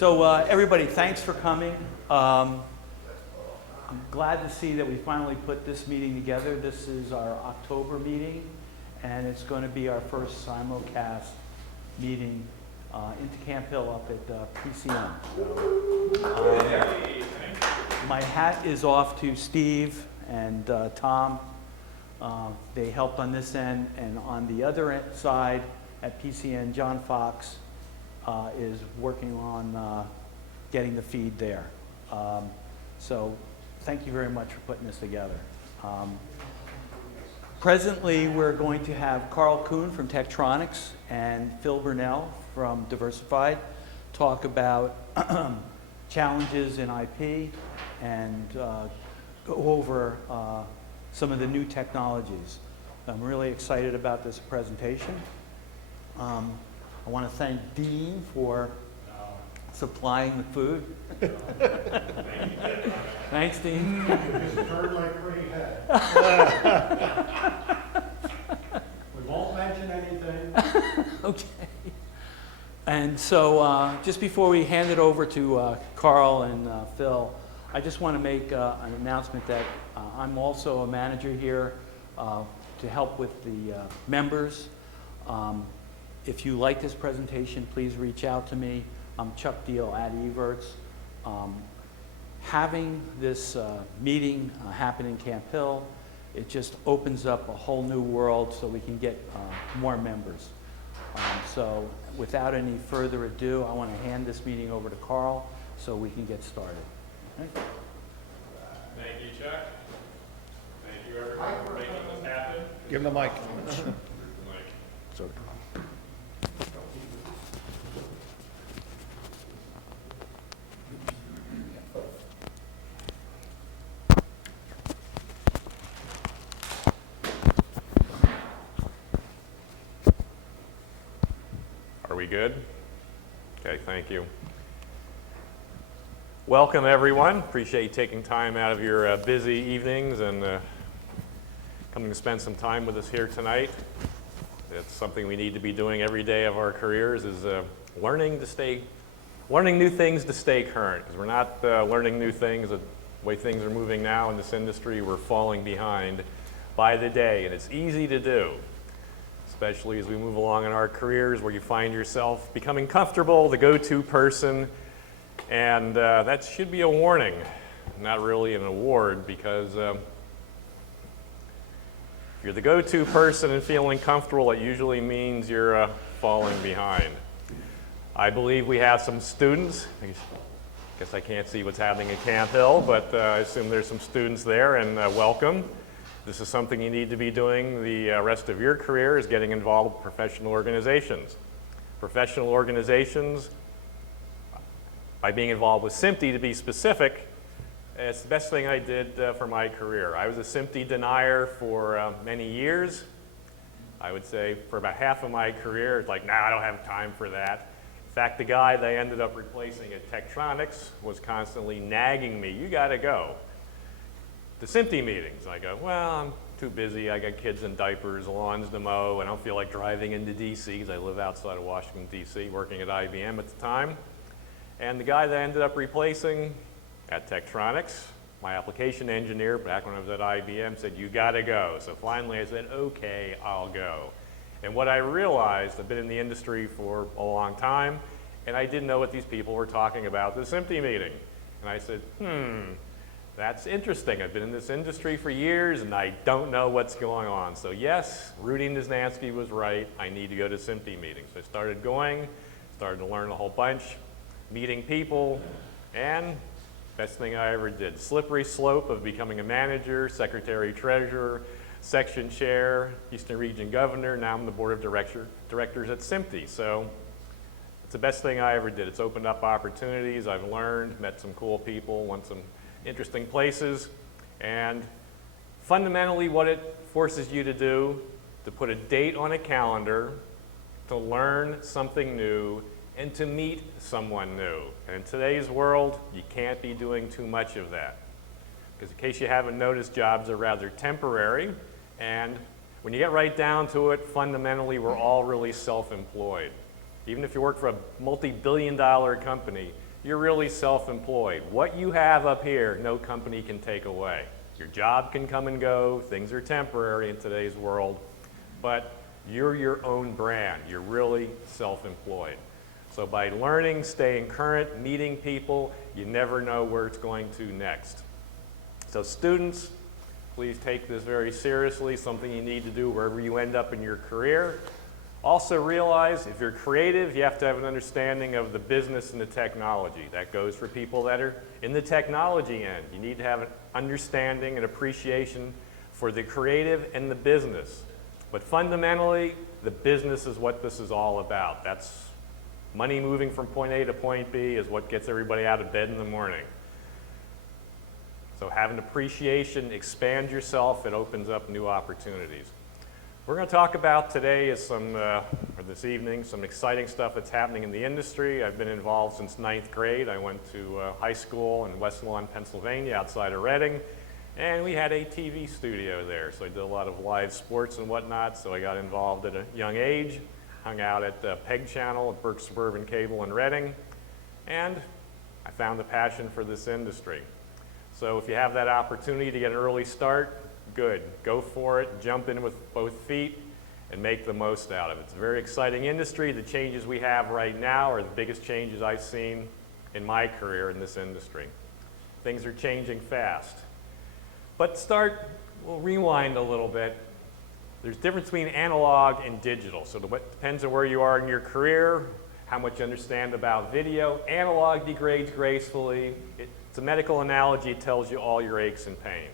So everybody, thanks for coming. I'm glad to see that we finally put this meeting together. This is our October meeting, and it's going to be our first simulcast meeting into Camp Hill up at PCM. My hat is off to Steve and Tom. They helped on this end, and on the other side at PCN, John Fox is working on getting the feed there. So thank you very much for putting this together. Presently, we're going to have Karl Kuhn from Tektronix and Phil Burnell from Diversified talk about challenges in IP and go over some of the new technologies. I'm really excited about this presentation. I want to thank Dean for supplying the food. Thanks, Dean. Turn my pretty head. We won't mention anything. Okay. And so just before we hand it over to Karl and Phil, I just want to make an announcement that I'm also a manager here to help with the members. If you like this presentation, please reach out to me. I'm Chuck Deal at Everts. Having this meeting happen in Camp Hill, it just opens up a whole new world so we can get more members. So without any further ado, I want to hand this meeting over to Karl so we can get started. Okay? Thank you, Chuck. Thank you, everyone, for making this happen. Give him the mic. Sorry. Are we good? Okay, thank you. Welcome, everyone. Appreciate you taking time out of your busy evenings and coming to spend some time with us here tonight. It's something we need to be doing every day of our careers, is learning new things to stay current. Because we're not learning new things. The way things are moving now in this industry, we're falling behind by the day, and it's easy to do, especially as we move along in our careers, where you find yourself becoming comfortable, the go-to person, and that should be a warning, not really an award, because if you're the go-to person and feeling comfortable, it usually means you're falling behind. I believe we have some students. I guess I can't see what's happening at Camp Hill, but I assume there's some students there, and welcome. This is something you need to be doing the rest of your career, is getting involved with professional organizations. Professional organizations, by being involved with SMPTE, to be specific, it's the best thing I did for my career. I was a SMPTE denier for many years. I would say for about half of my career, it's like, nah, I don't have time for that. In fact, the guy they ended up replacing at Tektronix was constantly nagging me, you gotta go to SMPTE meetings. I go, well, I'm too busy. I got kids in diapers, lawns to mow. I don't feel like driving into DC, because I live outside of Washington, DC, working at IBM at the time. And the guy that I ended up replacing at Tektronix, my application engineer back when I was at IBM, said, you gotta go. So finally I said, okay, I'll go. And what I realized, I've been in the industry for a long time, and I didn't know what these people were talking about at the SMPTE meeting. And I said, that's interesting. I've been in this industry for years, and I don't know what's going on. So yes, Rudy Niznansky was right. I need to go to SMPTE meetings. So I started going, started to learn a whole bunch, meeting people, and best thing I ever did. Slippery slope of becoming a manager, secretary treasurer, section chair, Eastern Region governor. Now I'm the board of directors at SMPTE. So it's the best thing I ever did. It's opened up opportunities. I've learned, met some cool people, went some interesting places, and fundamentally what it forces you to do, to put a date on a calendar, to learn something new, and to meet someone new. And in today's world, you can't be doing too much of that. Because in case you haven't noticed, jobs are rather temporary, and when you get right down to it, fundamentally, we're all really self-employed. Even if you work for a multi-billion-dollar company, you're really self-employed. What you have up here, no company can take away. Your job can come and go, things are temporary in today's world, but you're your own brand. You're really self-employed. So by learning, staying current, meeting people, you never know where it's going to next. So students, please take this very seriously, something you need to do wherever you end up in your career. Also realize if you're creative, you have to have an understanding of the business and the technology. That goes for people that are in the technology end. You need to have an understanding and appreciation for the creative and the business. But fundamentally, the business is what this is all about. That's money moving from point A to point B is what gets everybody out of bed in the morning. So have an appreciation, expand yourself, it opens up new opportunities. We're going to talk about today is or this evening, some exciting stuff that's happening in the industry. I've been involved since 9th grade. I went to high school in West Lawn, Pennsylvania, outside of Reading, and we had a TV studio there. So I did a lot of live sports and whatnot, so I got involved at a young age, hung out at PEG Channel at Burke Suburban Cable in Reading, and I found a passion for this industry. So if you have that opportunity to get an early start, good. Go for it, jump in with both feet, and make the most out of it. It's a very exciting industry. The changes we have right now are the biggest changes I've seen in my career in this industry. Things are changing fast. But we'll rewind a little bit. There's a difference between analog and digital. So it depends on where you are in your career, how much you understand about video. Analog degrades gracefully. It's a medical analogy. It tells you all your aches and pains.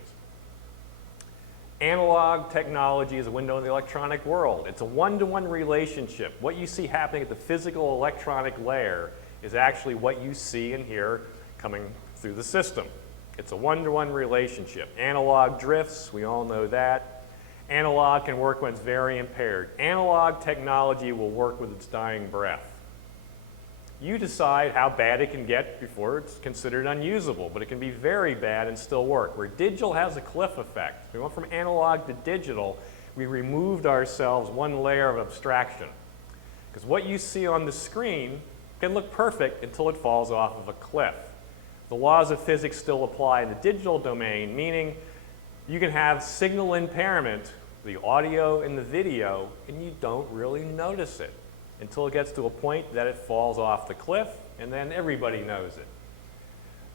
Analog technology is a window in the electronic world. It's a one-to-one relationship. What you see happening at the physical electronic layer is actually what you see and hear coming through the system. It's a one-to-one relationship. Analog drifts, we all know that. Analog can work when it's very impaired. Analog technology will work with its dying breath. You decide how bad it can get before it's considered unusable, but it can be very bad and still work. Where digital has a cliff effect. We went from analog to digital, we removed ourselves one layer of abstraction. Because what you see on the screen can look perfect until it falls off of a cliff. The laws of physics still apply in the digital domain, meaning you can have signal impairment, the audio and the video, and you don't really notice it until it gets to a point that it falls off the cliff, and then everybody knows it.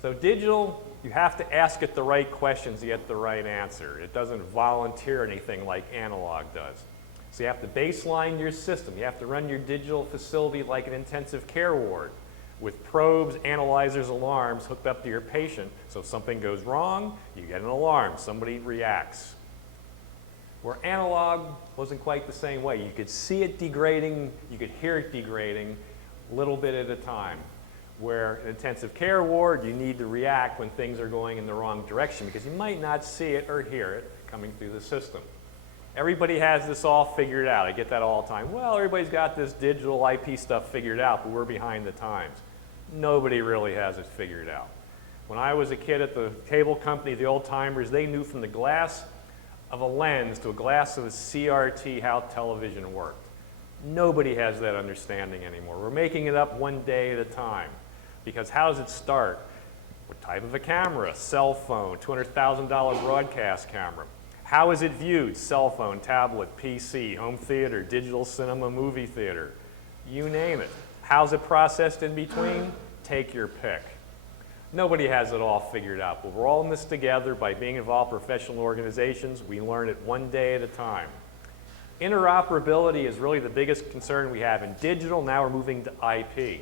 So digital, you have to ask it the right questions to get the right answer. It doesn't volunteer anything like analog does. So you have to baseline your system. You have to run your digital facility like an intensive care ward with probes, analyzers, alarms hooked up to your patient. So if something goes wrong, you get an alarm. Somebody reacts. Where analog wasn't quite the same way. You could see it degrading, you could hear it degrading, a little bit at a time. Where in intensive care ward, you need to react when things are going in the wrong direction because you might not see it or hear it coming through the system. Everybody has this all figured out. I get that all the time. Well, everybody's got this digital IP stuff figured out, but we're behind the times. Nobody really has it figured out. When I was a kid at the cable company, the old timers, they knew from the glass of a lens to a glass of a CRT how television worked. Nobody has that understanding anymore. We're making it up one day at a time. Because how does it start? What type of a camera? Cell phone, $200,000 broadcast camera. How is it viewed? Cell phone, tablet, PC, home theater, digital cinema, movie theater. You name it. How's it processed in between? Take your pick. Nobody has it all figured out, but we're all in this together. By being involved in professional organizations, we learn it one day at a time. Interoperability is really the biggest concern we have in digital. Now we're moving to IP.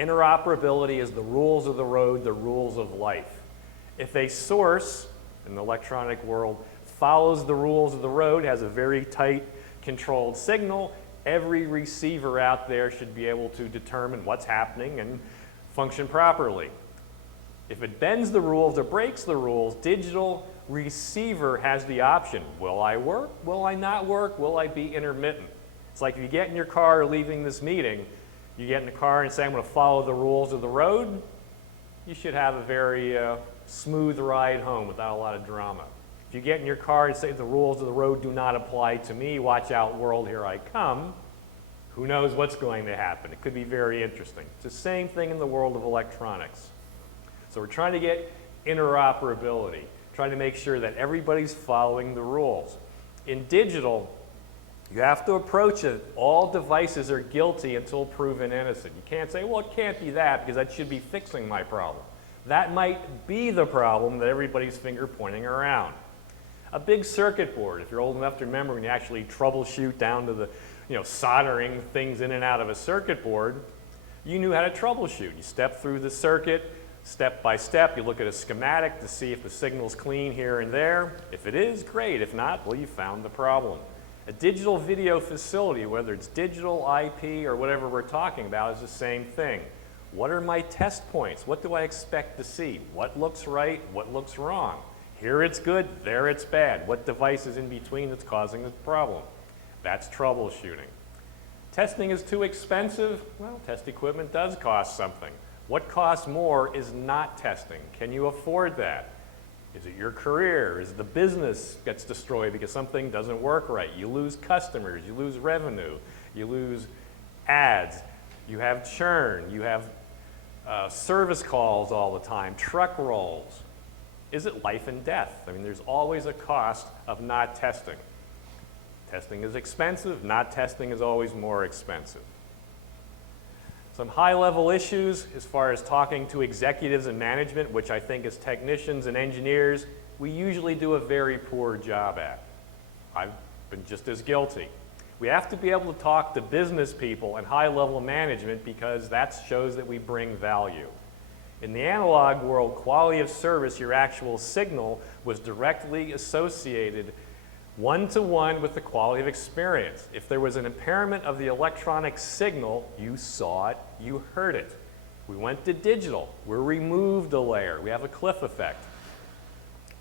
Interoperability is the rules of the road, the rules of life. If a source in the electronic world follows the rules of the road, has a very tight controlled signal, every receiver out there should be able to determine what's happening and function properly. If it bends the rules or breaks the rules, digital receiver has the option. Will I work? Will I not work? Will I be intermittent? It's like if you get in your car leaving this meeting, you get in the car and say, I'm going to follow the rules of the road, you should have a very smooth ride home without a lot of drama. If you get in your car and say the rules of the road do not apply to me, watch out world, here I come, Who knows what's going to happen? It could be very interesting. It's the same thing in the world of electronics. So we're trying to get interoperability, trying to make sure that everybody's following the rules. In digital, you have to approach it. All devices are guilty until proven innocent. You can't say, well, it can't be that because that should be fixing my problem. That might be the problem that everybody's finger pointing around. A big circuit board, if you're old enough to remember when you actually troubleshoot down to the, soldering things in and out of a circuit board, you knew how to troubleshoot. You step through the circuit, step by step, you look at a schematic to see if the signal's clean here and there. If it is, great. If not, well, you found the problem. A digital video facility, whether it's digital, IP, or whatever we're talking about, is the same thing. What are my test points? What do I expect to see? What looks right? What looks wrong? Here it's good, there it's bad. What device is in between that's causing the problem? That's troubleshooting. Testing is too expensive? Well, test equipment does cost something. What costs more is not testing. Can you afford that? Is it your career? Is the business gets destroyed because something doesn't work right? You lose customers, you lose revenue, you lose ads, you have churn, you have service calls all the time, truck rolls. Is it life and death? I mean, there's always a cost of not testing. Testing is expensive, not testing is always more expensive. Some high-level issues as far as talking to executives and management, which I think as technicians and engineers, we usually do a very poor job at. I've been just as guilty. We have to be able to talk to business people and high-level management because that shows that we bring value. In the analog world, quality of service, your actual signal, was directly associated one-to-one with the quality of experience. If there was an impairment of the electronic signal, you saw it, you heard it. We went to digital. We removed a layer. We have a cliff effect.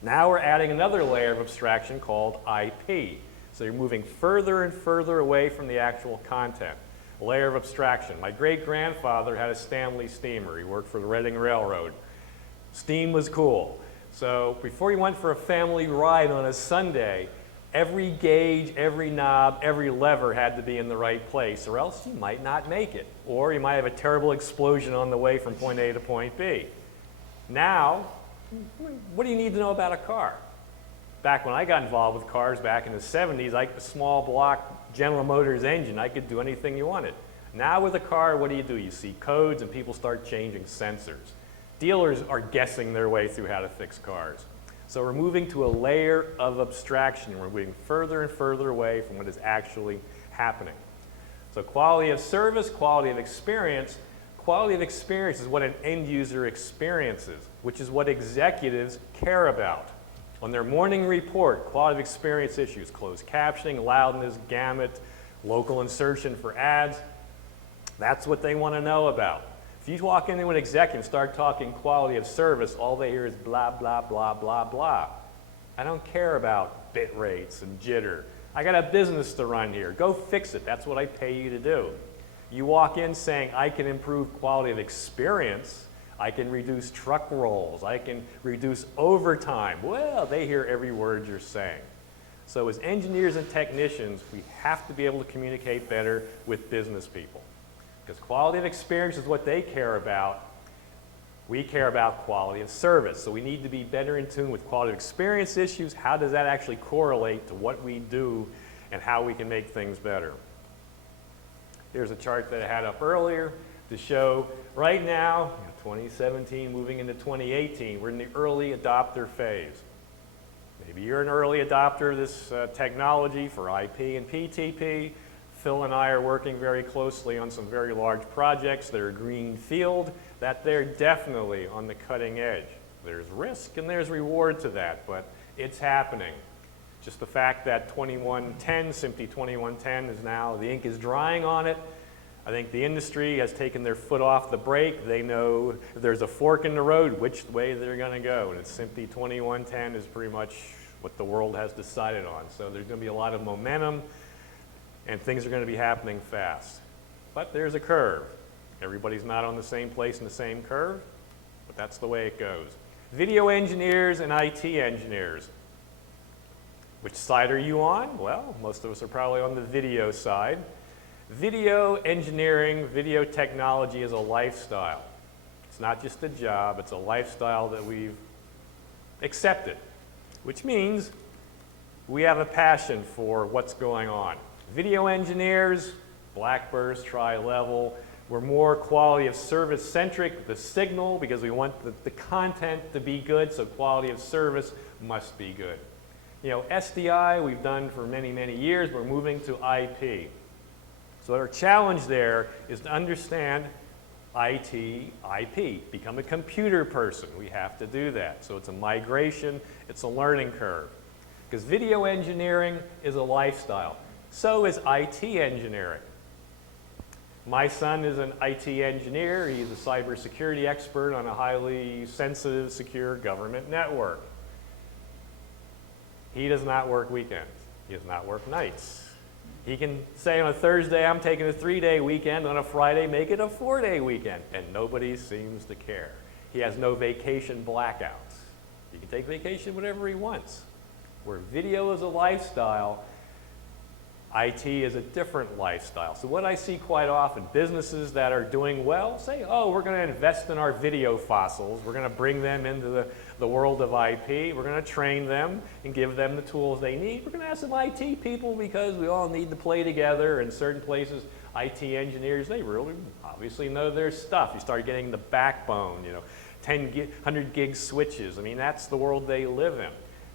Now we're adding another layer of abstraction called IP. So you're moving further and further away from the actual content. A layer of abstraction. My great-grandfather had a Stanley steamer. He worked for the Reading Railroad. Steam was cool. So before you went for a family ride on a Sunday, every gauge, every knob, every lever had to be in the right place, or else you might not make it. Or you might have a terrible explosion on the way from point A to point B. Now, what do you need to know about a car? Back when I got involved with cars back in the 70s, like a small block General Motors engine, I could do anything you wanted. Now with a car, what do? You see codes and people start changing sensors. Dealers are guessing their way through how to fix cars. So we're moving to a layer of abstraction. We're moving further and further away from what is actually happening. So quality of service, quality of experience. Quality of experience is what an end user experiences, which is what executives care about. On their morning report, quality of experience issues, closed captioning, loudness, gamut, local insertion for ads. That's what they want to know about. If you walk into an executive and start talking quality of service, all they hear is blah, blah, blah, blah, blah. I don't care about bit rates and jitter. I got a business to run here. Go fix it. That's what I pay you to do. You walk in saying, I can improve quality of experience. I can reduce truck rolls. I can reduce overtime. Well, they hear every word you're saying. So as engineers and technicians, we have to be able to communicate better with business people. Because quality of experience is what they care about. We care about quality of service. So we need to be better in tune with quality of experience issues. How does that actually correlate to what we do and how we can make things better? Here's a chart that I had up earlier to show right now, 2017 moving into 2018, we're in the early adopter phase. Maybe you're an early adopter of this technology for IP and PTP. Phil and I are working very closely on some very large projects that are green field, that they're definitely on the cutting edge. There's risk and there's reward to that, but it's happening. Just the fact that 2110, SMPTE 2110 is now, the ink is drying on it. I think the industry has taken their foot off the brake. They know if there's a fork in the road, which way they're going to go. And it's SMPTE 2110 is pretty much what the world has decided on. So there's going to be a lot of momentum, and things are going to be happening fast. But there's a curve. Everybody's not on the same place in the same curve, but that's the way it goes. Video engineers and IT engineers. Which side are you on? Well, most of us are probably on the video side. Video engineering, video technology is a lifestyle. It's not just a job, it's a lifestyle that we've accepted, which means we have a passion for what's going on. Video engineers, Blackburst, Tri-Level, we're more quality of service centric, the signal, because we want the content to be good, so quality of service must be good. You know, SDI we've done for many, many years, we're moving to IP. So our challenge there is to understand IT, IP, become a computer person. We have to do that. So it's a migration, it's a learning curve. Because video engineering is a lifestyle. So is IT engineering. My son is an IT engineer. He's a cybersecurity expert on a highly sensitive, secure government network. He does not work weekends. He does not work nights. He can say on a Thursday, I'm taking a 3-day weekend, on a Friday, make it a 4-day weekend, and nobody seems to care. He has no vacation blackouts. He can take vacation whenever he wants. Where video is a lifestyle, IT is a different lifestyle. So what I see quite often, businesses that are doing well say, oh, we're going to invest in our video fossils. We're going to bring them into the world of IP. We're going to train them and give them the tools they need. We're going to have some IT people because we all need to play together. In certain places, IT engineers, they really obviously know their stuff. You start getting the backbone, you know, 100 gig switches. I mean, that's the world they live in.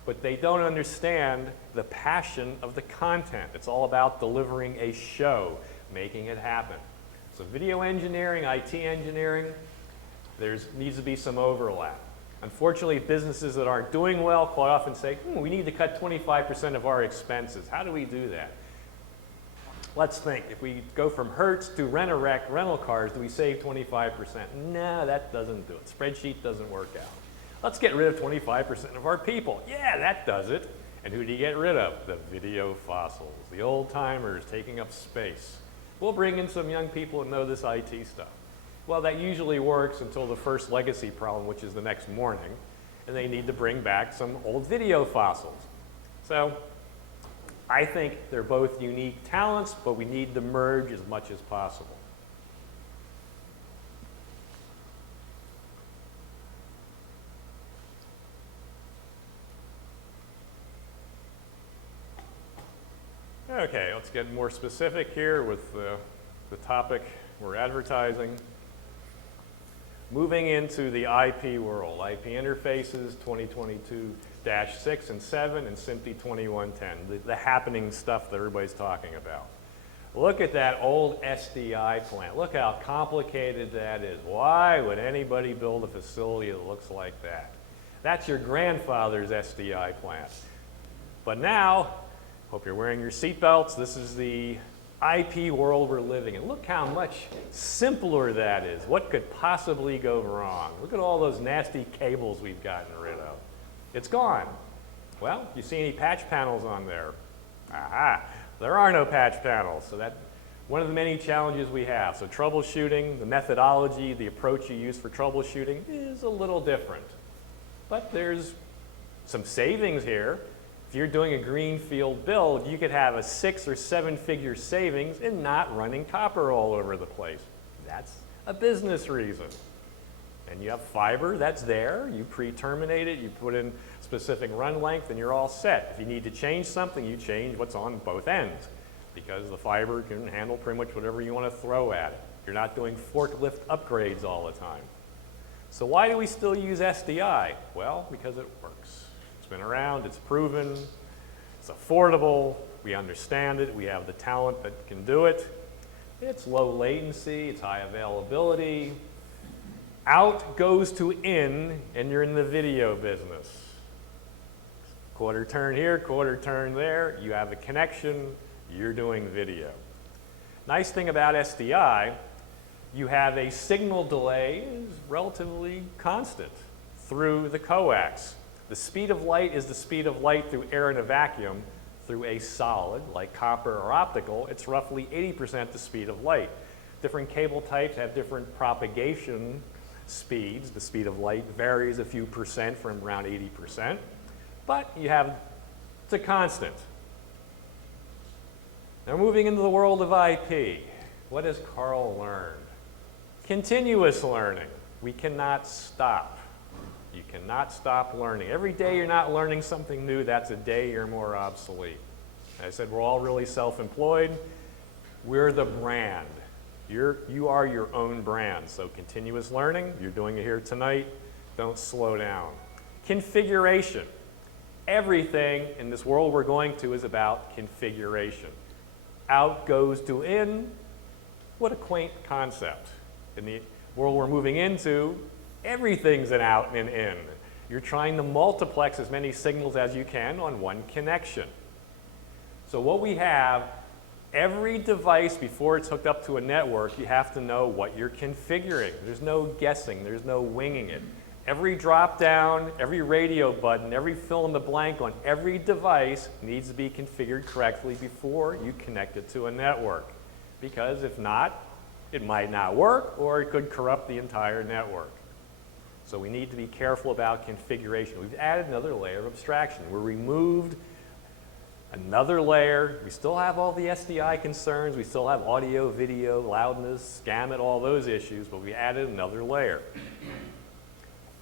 But they don't understand the passion of the content. It's all about delivering a show, making it happen. So video engineering, IT engineering, there needs to be some overlap. Unfortunately, businesses that aren't doing well quite often say, we need to cut 25% of our expenses. How do we do that? Let's think. If we go from Hertz to Rent-A-Wreck rental cars, do we save 25%? No, that doesn't do it. Spreadsheet doesn't work out. Let's get rid of 25% of our people. Yeah, that does it. And who do you get rid of? The video fossils, the old timers taking up space. We'll bring in some young people who know this IT stuff. Well, that usually works until the first legacy problem, which is the next morning, and they need to bring back some old video fossils. So I think they're both unique talents, but we need to merge as much as possible. Okay, let's get more specific here with the topic we're advertising. Moving into the IP world, IP interfaces 2022-6 and 7 and SMPTE 2110, the happening stuff that everybody's talking about. Look at that old SDI plant. Look how complicated that is. Why would anybody build a facility that looks like that? That's your grandfather's SDI plant. But now, hope you're wearing your seatbelts. This is the IP world we're living in. Look how much simpler that is. What could possibly go wrong? Look at all those nasty cables we've gotten rid of. It's gone. Well, you see any patch panels on there? Aha, there are no patch panels. So that's one of the many challenges we have. So troubleshooting, the methodology, the approach you use for troubleshooting is a little different. But there's some savings here. If you're doing a greenfield build, you could have a 6 or 7 figure savings in not running copper all over the place. That's a business reason. And you have fiber, that's there. You pre-terminate it, you put in specific run length, and you're all set. If you need to change something, you change what's on both ends, because the fiber can handle pretty much whatever you want to throw at it. You're not doing forklift upgrades all the time. So why do we still use SDI? Well, because it works. Been around, it's proven, it's affordable, we understand it, we have the talent that can do it. It's low latency, it's high availability. Out goes to in, and you're in the video business. Quarter turn here, quarter turn there, you have a connection, you're doing video. Nice thing about SDI, you have a signal delay is relatively constant through the coax. The speed of light is the speed of light through air in a vacuum. Through a solid, like copper or optical, it's roughly 80% the speed of light. Different cable types have different propagation speeds. The speed of light varies a few percent from around 80%, but it's a constant. Now moving into the world of IP, what has Karl learned? Continuous learning. We cannot stop. You cannot stop learning. Every day you're not learning something new, that's a day you're more obsolete. And I said we're all really self-employed. We're the brand. You are your own brand. So continuous learning, you're doing it here tonight. Don't slow down. Configuration. Everything in this world we're going to is about configuration. Out goes to in. What a quaint concept. In the world we're moving into, everything's an out and an in. You're trying to multiplex as many signals as you can on one connection. So what we have, every device before it's hooked up to a network, you have to know what you're configuring. There's no guessing, there's no winging it. Every drop down, every radio button, every fill in the blank on every device needs to be configured correctly before you connect it to a network. Because if not, it might not work or it could corrupt the entire network. So we need to be careful about configuration. We've added another layer of abstraction. We're removed another layer. We still have all the SDI concerns. We still have audio, video, loudness, gamut, all those issues, but we added another layer.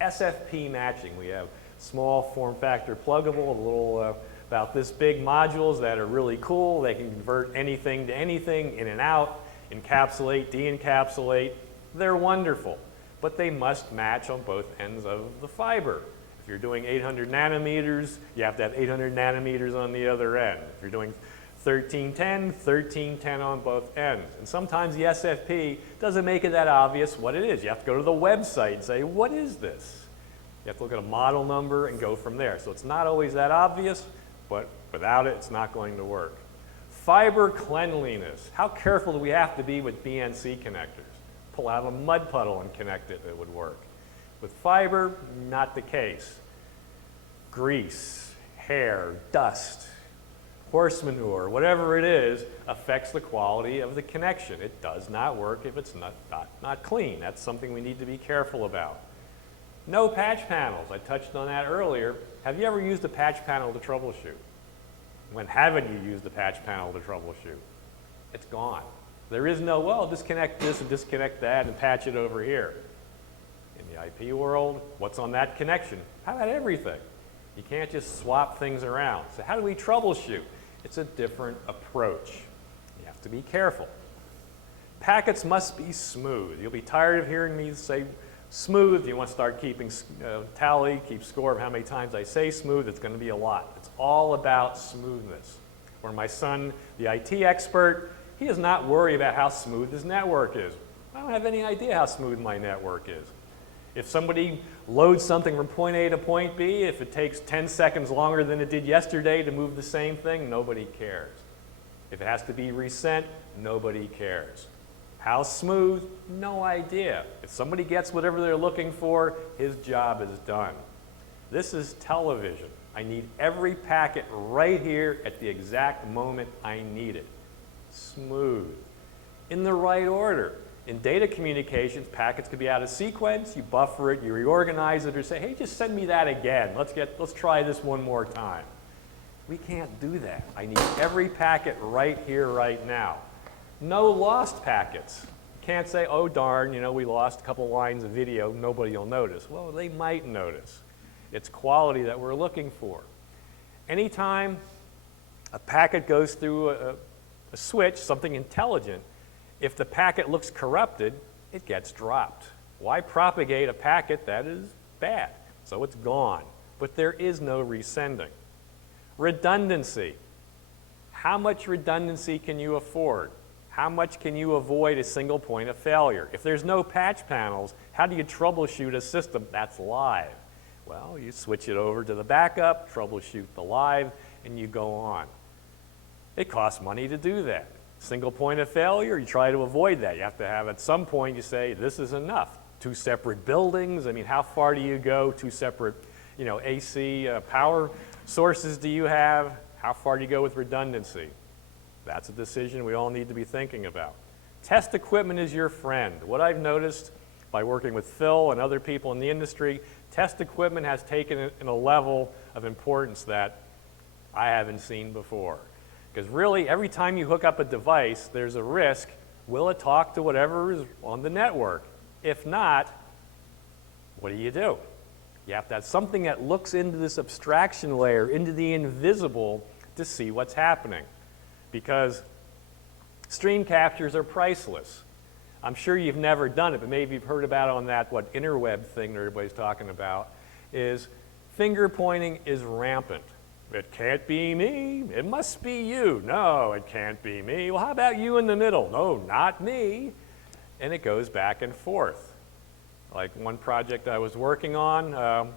SFP matching. We have small form factor pluggable, a little about this big modules that are really cool. They can convert anything to anything, in and out, encapsulate, de-encapsulate. They're wonderful, but they must match on both ends of the fiber. If you're doing 800 nanometers, you have to have 800 nanometers on the other end. If you're doing 1310, 1310 on both ends. And sometimes the SFP doesn't make it that obvious what it is. You have to go to the website and say, what is this? You have to look at a model number and go from there. So it's not always that obvious, but without it, it's not going to work. Fiber cleanliness. How careful do we have to be with BNC connectors? Pull out a mud puddle and connect it, it would work. With fiber, not the case. Grease, hair, dust, horse manure, whatever it is, affects the quality of the connection. It does not work if it's not clean. That's something we need to be careful about. No patch panels. I touched on that earlier. Have you ever used a patch panel to troubleshoot? When haven't you used a patch panel to troubleshoot? It's gone. There is no, well, disconnect this and disconnect that and patch it over here. In the IP world, what's on that connection? How about everything? You can't just swap things around. So how do we troubleshoot? It's a different approach. You have to be careful. Packets must be smooth. You'll be tired of hearing me say smooth. You want to start keeping tally, keep score of how many times I say smooth. It's going to be a lot. It's all about smoothness. Where my son, the IT expert, he does not worry about how smooth his network is. I don't have any idea how smooth my network is. If somebody loads something from point A to point B, if it takes 10 seconds longer than it did yesterday to move the same thing, nobody cares. If it has to be resent, nobody cares. How smooth? No idea. If somebody gets whatever they're looking for, his job is done. This is television. I need every packet right here at the exact moment I need it. Smooth. In the right order. In data communications, packets could be out of sequence, you buffer it, you reorganize it, or say, hey, just send me that again. Let's try this one more time. We can't do that. I need every packet right here, right now. No lost packets. You can't say, oh darn, we lost a couple lines of video, nobody will notice. Well, they might notice. It's quality that we're looking for. Anytime a packet goes through a switch, something intelligent, if the packet looks corrupted, it gets dropped. Why propagate a packet that is bad? So it's gone. But there is no resending. Redundancy. How much redundancy can you afford? How much can you avoid a single point of failure? If there's no patch panels, how do you troubleshoot a system that's live? Well, you switch it over to the backup, troubleshoot the live, and you go on. It costs money to do that. Single point of failure, you try to avoid that. You have to have, at some point, you say, this is enough. 2 separate buildings. I mean, how far do you go? 2 separate, AC power sources do you have? How far do you go with redundancy? That's a decision we all need to be thinking about. Test equipment is your friend. What I've noticed by working with Phil and other people in the industry, test equipment has taken it in a level of importance that I haven't seen before. Because really, every time you hook up a device, there's a risk, will it talk to whatever is on the network? If not, what do? You have to have something that looks into this abstraction layer, into the invisible, to see what's happening. Because stream captures are priceless. I'm sure you've never done it, but maybe you've heard about it on that, interweb thing that everybody's talking about, is finger pointing is rampant. It can't be me. It must be you. No, it can't be me. Well, how about you in the middle? No, not me. And it goes back and forth. Like one project I was working on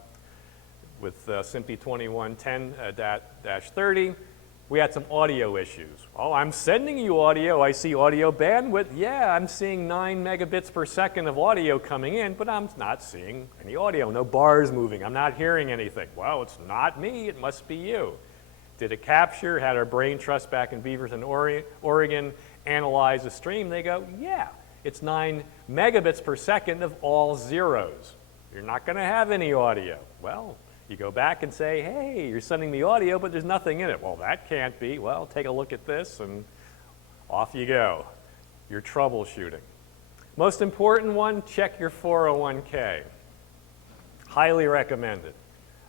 with SMPTE 2110-30, we had some audio issues. Oh, I'm sending you audio. I see audio bandwidth. Yeah, I'm seeing 9 megabits per second of audio coming in, but I'm not seeing any audio. No bars moving. I'm not hearing anything. Well, it's not me. It must be you. Did a capture, had our brain trust back in Beaverton, Oregon, analyze the stream. They go, yeah, it's 9 megabits per second of all zeros. You're not going to have any audio. Well, you go back and say, hey, you're sending me audio, but there's nothing in it. Well, that can't be. Well, take a look at this, and off you go. You're troubleshooting. Most important one, check your 401k. Highly recommended.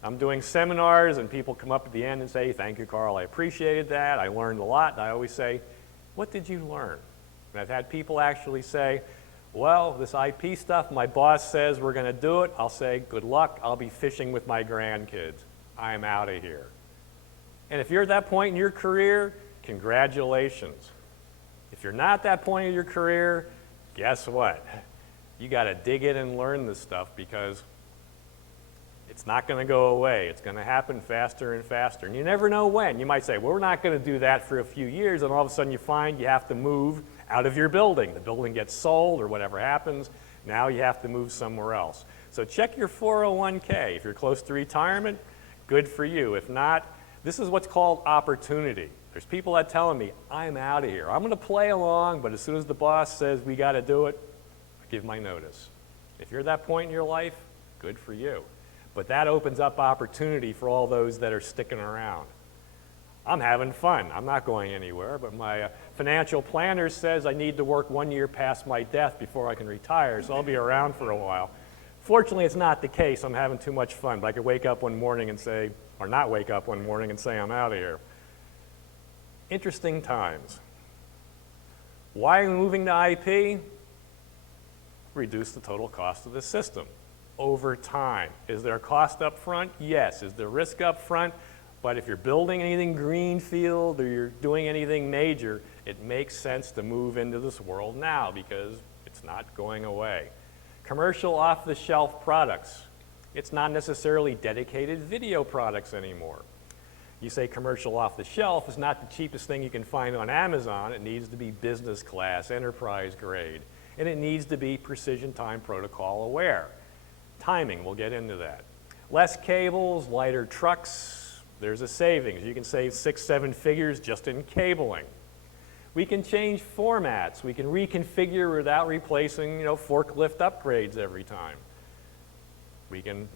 I'm doing seminars, and people come up at the end and say, thank you, Carl, I appreciated that. I learned a lot. And I always say, what did you learn? And I've had people actually say, well, this IP stuff, my boss says we're going to do it. I'll say, good luck. I'll be fishing with my grandkids. I'm out of here. And if you're at that point in your career, congratulations. If you're not at that point in your career, guess what? You got to dig in and learn this stuff, because it's not going to go away. It's going to happen faster and faster. And you never know when. You might say, well, we're not going to do that for a few years, and all of a sudden you find you have to move out of your building. The building gets sold or whatever happens. Now you have to move somewhere else. So check your 401k. If you're close to retirement, good for you. If not, this is what's called opportunity. There's people that telling me, I'm out of here. I'm going to play along, but as soon as the boss says we got to do it, I give my notice. If you're at that point in your life, good for you. But that opens up opportunity for all those that are sticking around. I'm having fun. I'm not going anywhere, but my financial planner says I need to work 1 year past my death before I can retire, so I'll be around for a while. Fortunately, it's not the case. I'm having too much fun, but I could wake up one morning and say, or not wake up one morning and say I'm out of here. Interesting times. Why are we moving to IP? Reduce the total cost of the system over time. Is there a cost up front? Yes. Is there risk up front? But if you're building anything greenfield or you're doing anything major, it makes sense to move into this world now, because it's not going away. Commercial off-the-shelf products. It's not necessarily dedicated video products anymore. You say commercial off-the-shelf is not the cheapest thing you can find on Amazon. It needs to be business class, enterprise grade, and it needs to be precision time protocol aware. Timing, we'll get into that. Less cables, lighter trucks. There's a savings. You can save 6-7 figures just in cabling. We can change formats. We can reconfigure without replacing, forklift upgrades every time. We can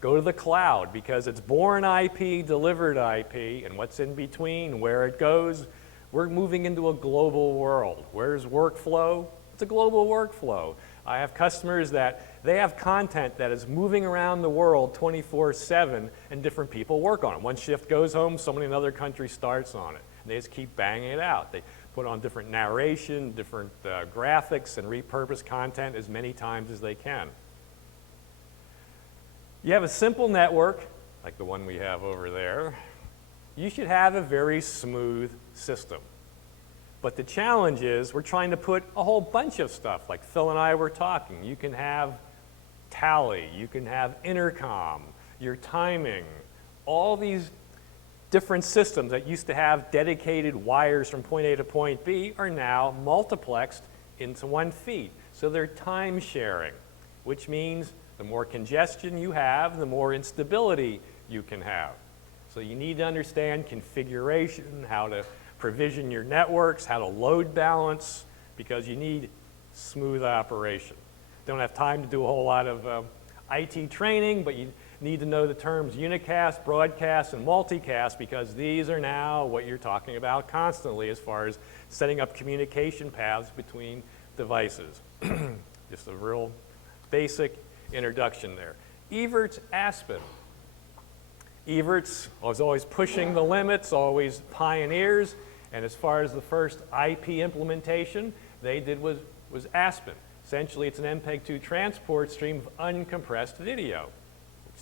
go to the cloud, because it's born IP, delivered IP, and what's in between, where it goes. We're moving into a global world. Where's workflow? It's a global workflow. I have customers that they have content that is moving around the world 24/7, and different people work on it. One shift goes home, somebody in another country starts on it. And they just keep banging it out. They put on different narration, different graphics, and repurpose content as many times as they can. You have a simple network, like the one we have over there. You should have a very smooth system. But the challenge is we're trying to put a whole bunch of stuff, like Phil and I were talking. You can have tally, you can have intercom, your timing, all these different systems that used to have dedicated wires from point A to point B are now multiplexed into one feed. So they're time sharing, which means the more congestion you have, the more instability you can have. So you need to understand configuration, how to provision your networks, how to load balance, because you need smooth operation. Don't have time to do a whole lot of IT training, but need to know the terms unicast, broadcast, and multicast because these are now what you're talking about constantly as far as setting up communication paths between devices. Just a real basic introduction there. Evertz Aspen. Evertz was always pushing the limits, always pioneers, and as far as the first IP implementation they did was Aspen. Essentially, it's an MPEG-2 transport stream of uncompressed video.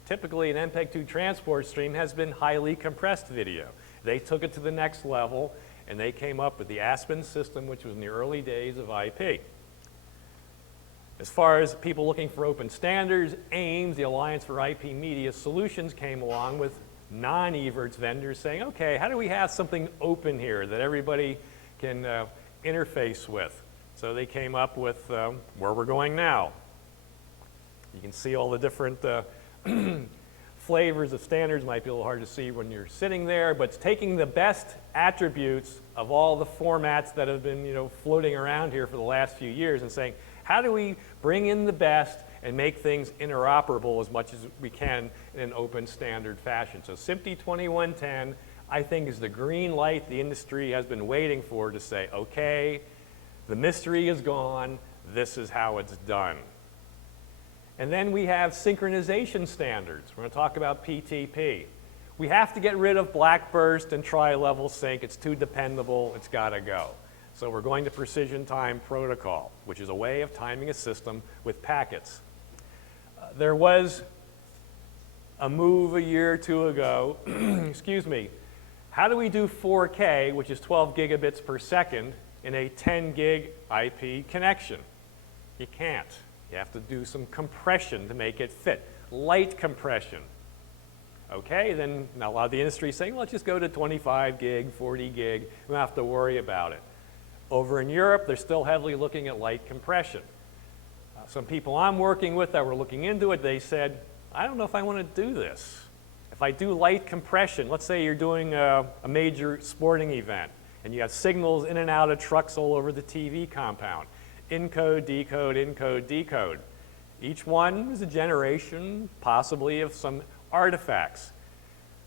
Typically, an MPEG-2 transport stream has been highly compressed video. They took it to the next level, and they came up with the Aspen system, which was in the early days of IP. As far as people looking for open standards, AIMS, the Alliance for IP Media Solutions, came along with non-Evertz vendors saying, okay, how do we have something open here that everybody can interface with? So they came up with where we're going now. You can see all the different flavors of standards. Might be a little hard to see when you're sitting there, but it's taking the best attributes of all the formats that have been floating around here for the last few years and saying, how do we bring in the best and make things interoperable as much as we can in an open standard fashion? So SMPTE 2110, I think, is the green light the industry has been waiting for to say, okay, the mystery is gone, this is how it's done. And then we have synchronization standards. We're going to talk about PTP. We have to get rid of black burst and tri-level sync. It's too dependable, it's got to go. So we're going to precision time protocol, which is a way of timing a system with packets. There was a move a year or two ago, excuse me, how do we do 4K, which is 12 gigabits per second, in a 10 gig IP connection? You can't. You have to do some compression to make it fit. Light compression. Okay, then now a lot of the industry is saying, well, let's just go to 25 gig, 40 gig. We don't have to worry about it. Over in Europe, they're still heavily looking at light compression. Some people I'm working with that were looking into it, they said, I don't know if I want to do this. If I do light compression, let's say you're doing a major sporting event, and you have signals in and out of trucks all over the TV compound. Encode, decode, encode, decode. Each one is a generation, possibly, of some artifacts.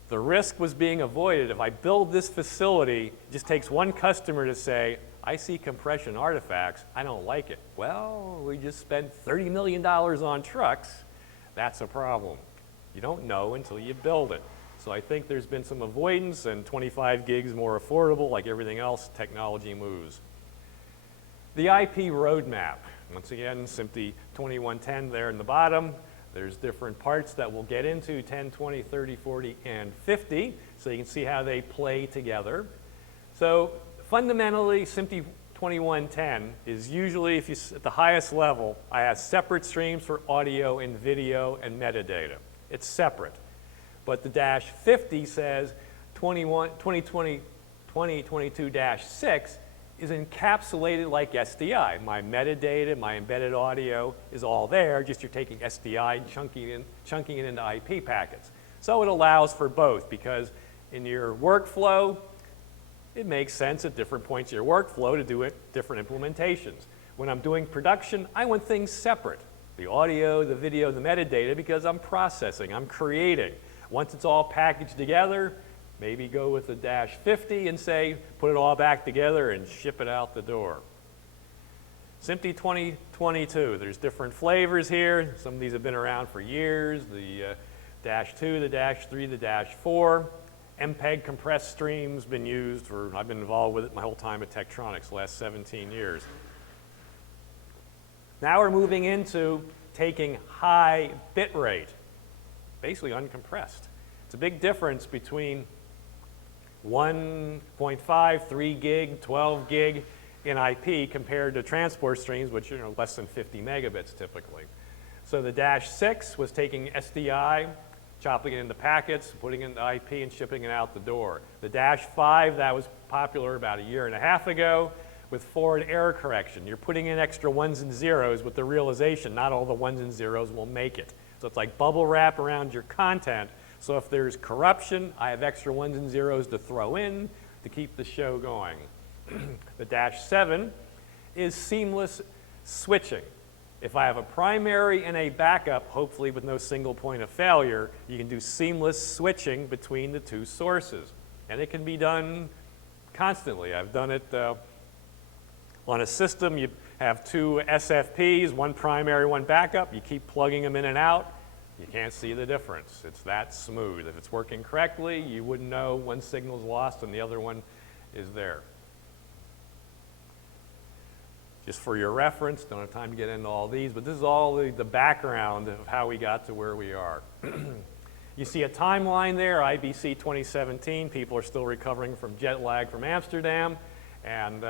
The risk was being avoided. If I build this facility, it just takes one customer to say, I see compression artifacts, I don't like it. Well, we just spent $30 million on trucks. That's a problem. You don't know until you build it. So I think there's been some avoidance, and 25 gigs more affordable. Like everything else, technology moves. The IP roadmap. Once again, SMPTE 2110 there in the bottom. There's different parts that we'll get into, 10, 20, 30, 40, and 50, so you can see how they play together. So fundamentally, SMPTE 2110 is usually, if you at the highest level, I have separate streams for audio and video and metadata. It's separate. But the -50 says 2022-6 is encapsulated like SDI. My metadata, my embedded audio is all there, just you're taking SDI and chunking it into IP packets. So it allows for both, because in your workflow, it makes sense at different points in your workflow to do it different implementations. When I'm doing production, I want things separate. The audio, the video, the metadata, because I'm processing, I'm creating. Once it's all packaged together, maybe go with the -50 and say, put it all back together and ship it out the door. SMPTE 2022, there's different flavors here. Some of these have been around for years. The -2, the -3, the -4. MPEG compressed streams been used for, I've been involved with it my whole time at Tektronix, the last 17 years. Now we're moving into taking high bit rate, basically uncompressed. It's a big difference between 1.5, 3 gig, 12 gig in IP compared to transport streams, which are less than 50 megabits typically. So the -6 was taking SDI, chopping it into packets, putting it into IP, and shipping it out the door. The -5, that was popular about a year and a half ago with forward error correction. You're putting in extra ones and zeros with the realization not all the ones and zeros will make it. So it's like bubble wrap around your content. So if there's corruption, I have extra ones and zeros to throw in to keep the show going. The -7 is seamless switching. If I have a primary and a backup, hopefully with no single point of failure, you can do seamless switching between the two sources. And it can be done constantly. I've done it on a system. You have two SFPs, one primary, one backup. You keep plugging them in and out. You can't see the difference. It's that smooth. If it's working correctly, you wouldn't know one signal's lost and the other one is there. Just for your reference, don't have time to get into all these, but this is all the background of how we got to where we are. You see a timeline there, IBC 2017. People are still recovering from jet lag from Amsterdam, and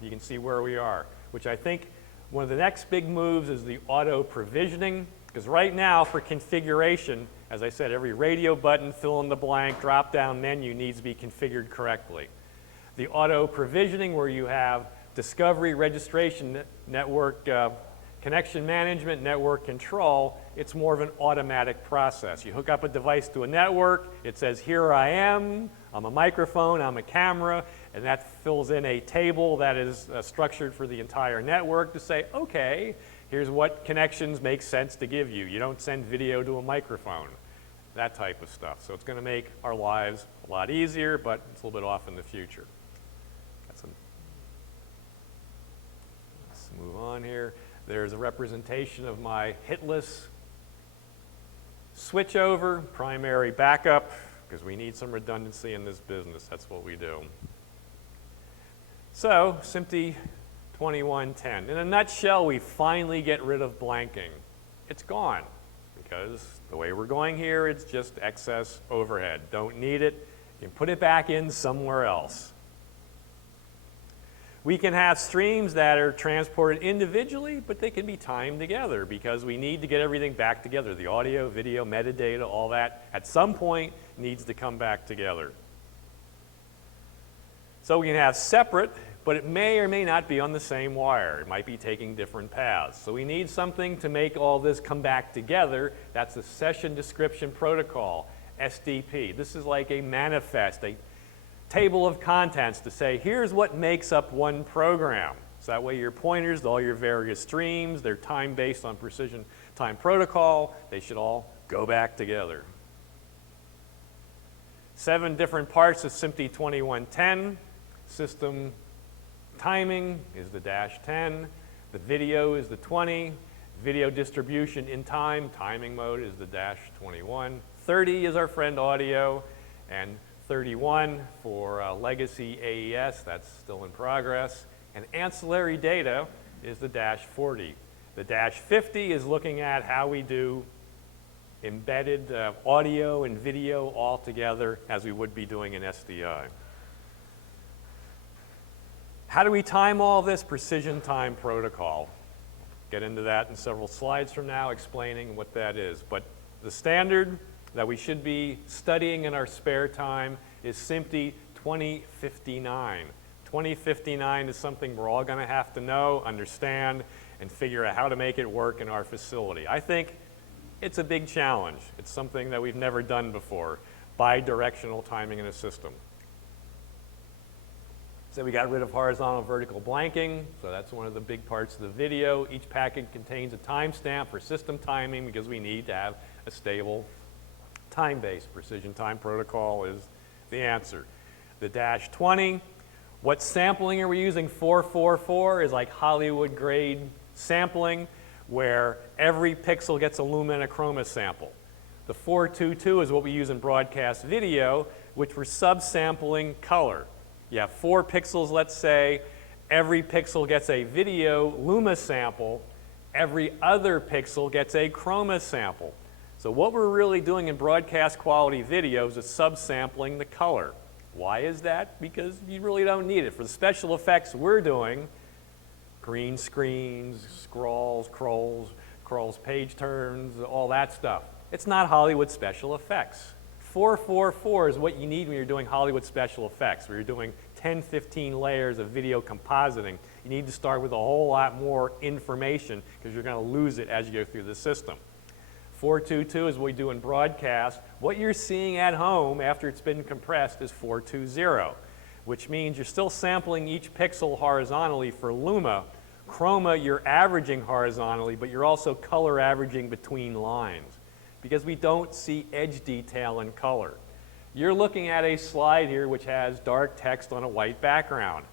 you can see where we are, which I think one of the next big moves is the auto provisioning, because right now for configuration, as I said, every radio button, fill in the blank, drop-down menu needs to be configured correctly. The auto provisioning, where you have discovery, registration, network connection management, network control, it's more of an automatic process. You hook up a device to a network, it says, here I am, I'm a microphone, I'm a camera, and that fills in a table that is structured for the entire network to say, okay, here's what connections make sense to give you. You don't send video to a microphone, that type of stuff. So it's going to make our lives a lot easier, but it's a little bit off in the future. Let's move on here. There's a representation of my hitless switchover, primary backup, because we need some redundancy in this business. That's what we do. So, SMPTE 2110. In a nutshell, we finally get rid of blanking. It's gone, because the way we're going here, it's just excess overhead. Don't need it. You can put it back in somewhere else. We can have streams that are transported individually, but they can be timed together because we need to get everything back together. The audio, video, metadata, all that, at some point, needs to come back together. So we can have separate, but it may or may not be on the same wire. It might be taking different paths. So we need something to make all this come back together. That's a session description protocol, SDP. This is like a manifest, a table of contents to say, here's what makes up one program. So that way your pointers to all your various streams, they're time-based on precision time protocol, they should all go back together. 7 different parts of SMPTE 2110. System timing is the -10. The video is the 20. Video distribution in time, timing mode is the -21. 30 is our friend audio, and 31 for legacy AES, that's still in progress. And ancillary data is the -40. The -50 is looking at how we do embedded audio and video all together as we would be doing in SDI. How do we time all this? Precision time protocol. Get into that in several slides from now, explaining what that is. But the standard that we should be studying in our spare time is SMPTE 2059. 2059 is something we're all going to have to know, understand, and figure out how to make it work in our facility. I think it's a big challenge. It's something that we've never done before, bidirectional timing in a system. So we got rid of horizontal vertical blanking, so that's one of the big parts of the video. Each packet contains a timestamp for system timing because we need to have a stable time-based precision time protocol is the answer. The -20, what sampling are we using? 444 is like Hollywood grade sampling where every pixel gets a luma and a chroma sample. The 422 is what we use in broadcast video, which we're subsampling color. You have 4 pixels, let's say. Every pixel gets a video luma sample. Every other pixel gets a chroma sample. So what we're really doing in broadcast quality videos is subsampling the color. Why is that? Because you really don't need it. For the special effects we're doing, green screens, scrolls, scrolls, page turns, all that stuff. It's not Hollywood special effects. 444 is what you need when you're doing Hollywood special effects, where you're doing 10, 15 layers of video compositing. You need to start with a whole lot more information because you're going to lose it as you go through the system. 422 is what we do in broadcast. What you're seeing at home after it's been compressed is 420, which means you're still sampling each pixel horizontally for luma, Chroma, you're averaging horizontally, but you're also color averaging between lines because we don't see edge detail in color. You're looking at a slide here which has dark text on a white background.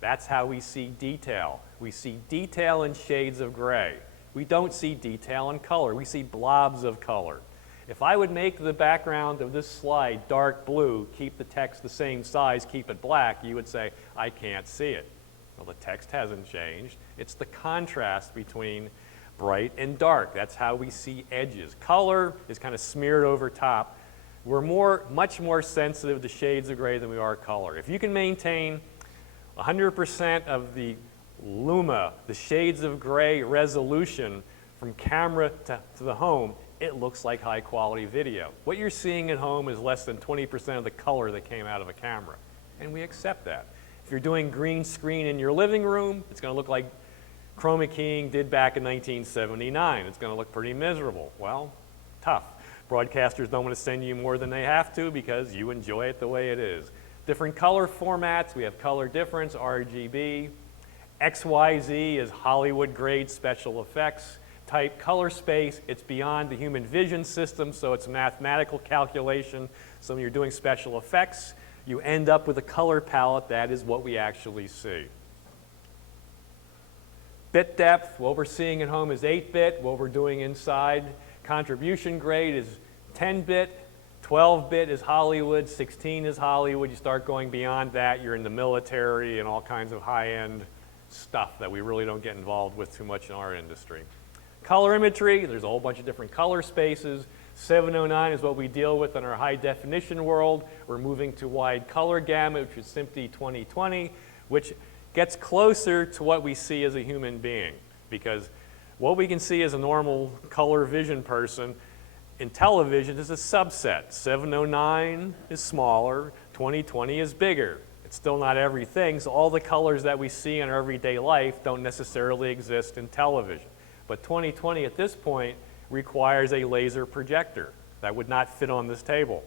That's how we see detail. We see detail in shades of gray. We don't see detail in color. We see blobs of color. If I would make the background of this slide dark blue, keep the text the same size, keep it black, you would say, I can't see it. Well, the text hasn't changed. It's the contrast between bright and dark. That's how we see edges. Color is kind of smeared over top. We're much more sensitive to shades of gray than we are color. If you can maintain 100% of the luma, the shades of gray resolution from camera to the home, it looks like high quality video. What you're seeing at home is less than 20% of the color that came out of a camera, and we accept that. If you're doing green screen in your living room, it's going to look like chroma keying did back in 1979. It's going to look pretty miserable. Well, tough. Broadcasters don't want to send you more than they have to because you enjoy it the way it is. Different color formats, we have color difference, RGB. XYZ is Hollywood grade special effects. Type color space, it's beyond the human vision system, so it's mathematical calculation. So when you're doing special effects, you end up with a color palette that is what we actually see. Bit depth, what we're seeing at home is 8-bit. What we're doing inside, contribution grade is 10-bit. 12-bit is Hollywood, 16 is Hollywood. You start going beyond that, you're in the military and all kinds of high-end stuff that we really don't get involved with too much in our industry. Color imagery, there's a whole bunch of different color spaces. 709 is what we deal with in our high definition world. We're moving to wide color gamut, which is SMPTE 2020, which gets closer to what we see as a human being. Because what we can see as a normal color vision person in television is a subset. 709 is smaller, 2020 is bigger. It's still not everything, so all the colors that we see in our everyday life don't necessarily exist in television. But 2020 at this point requires a laser projector that would not fit on this table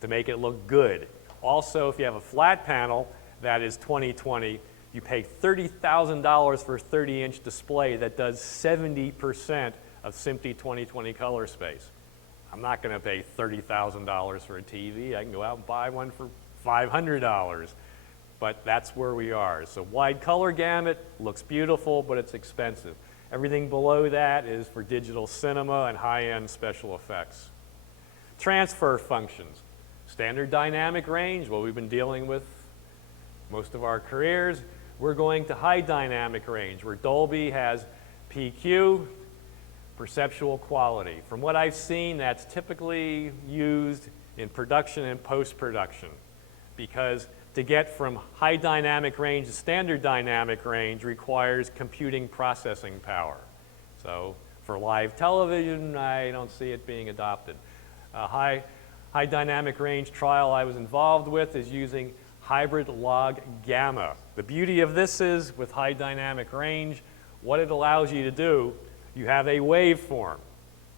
to make it look good. Also, if you have a flat panel that is 2020, you pay $30,000 for a 30-inch display that does 70% of SMPTE 2020 color space. I'm not going to pay $30,000 for a TV. I can go out and buy one for $500. But that's where we are. So wide color gamut looks beautiful, but it's expensive. Everything below that is for digital cinema and high-end special effects. Transfer functions. Standard dynamic range, what we've been dealing with most of our careers. We're going to high dynamic range, where Dolby has PQ, perceptual quality. From what I've seen, that's typically used in production and post-production, because to get from high dynamic range to standard dynamic range requires computing processing power. So for live television, I don't see it being adopted. A high dynamic range trial I was involved with is using hybrid log gamma. The beauty of this is, with high dynamic range, what it allows you to do, you have a waveform.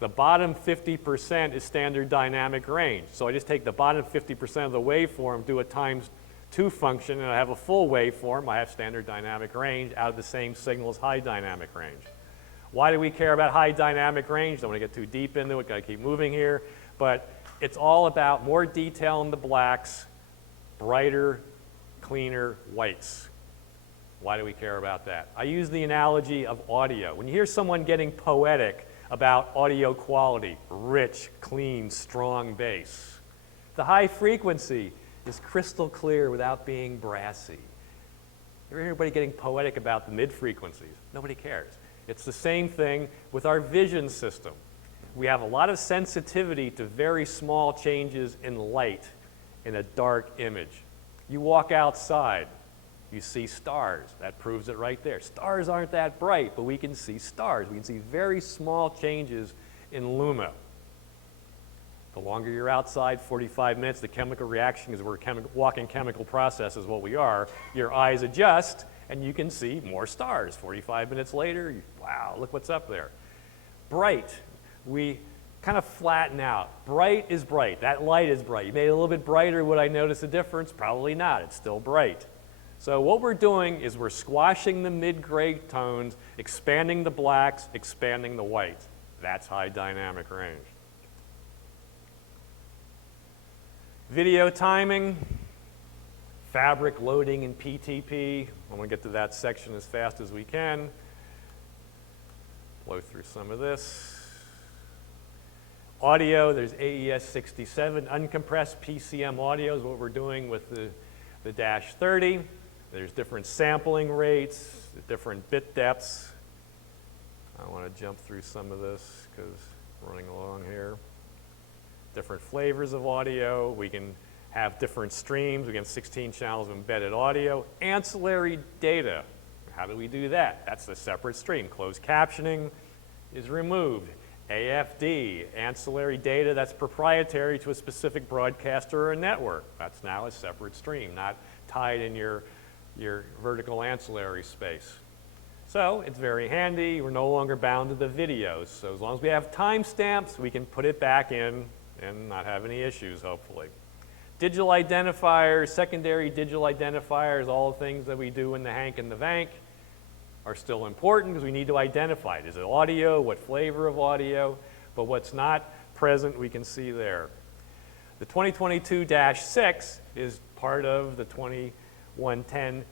The bottom 50% is standard dynamic range. So I just take the bottom 50% of the waveform, do a times 2 function, and I have a full waveform. I have standard dynamic range out of the same signal as high dynamic range. Why do we care about high dynamic range? Don't want to get too deep into it, got to keep moving here. But it's all about more detail in the blacks, brighter, cleaner whites. Why do we care about that? I use the analogy of audio. When you hear someone getting poetic about audio quality, rich, clean, strong bass, the high frequency is crystal clear without being brassy. You ever hear anybody getting poetic about the mid-frequencies? Nobody cares. It's the same thing with our vision system. We have a lot of sensitivity to very small changes in light in a dark image. You walk outside, you see stars. That proves it right there. Stars aren't that bright, but we can see stars. We can see very small changes in luma. The longer you're outside, 45 minutes, the chemical reaction is we're walking chemical process is what we are. Your eyes adjust, and you can see more stars. 45 minutes later, wow, look what's up there. Bright, we kind of flatten out. Bright is bright. That light is bright. You made it a little bit brighter. Would I notice a difference? Probably not. It's still bright. So what we're doing is we're squashing the mid-gray tones, expanding the blacks, expanding the whites. That's high dynamic range. Video timing, fabric loading in PTP. I'm going to get to that section as fast as we can. Blow through some of this. Audio, there's AES 67. Uncompressed PCM audio is what we're doing with the Dash 30. There's different sampling rates, different bit depths. I want to jump through some of this because we're running along here. Different flavors of audio. We can have different streams. We can have 16 channels of embedded audio. Ancillary data. How do we do that? That's a separate stream. Closed captioning is removed. AFD, ancillary data that's proprietary to a specific broadcaster or network. That's now a separate stream, not tied in your vertical ancillary space. So it's very handy. We're no longer bound to the videos. So as long as we have timestamps, we can put it back in and not have any issues, hopefully. Digital identifiers, secondary digital identifiers, all the things that we do in the Hank and the Vank are still important because we need to identify it. Is it audio? What flavor of audio? But what's not present, we can see there. The 2022-6 is part of the 2110-50,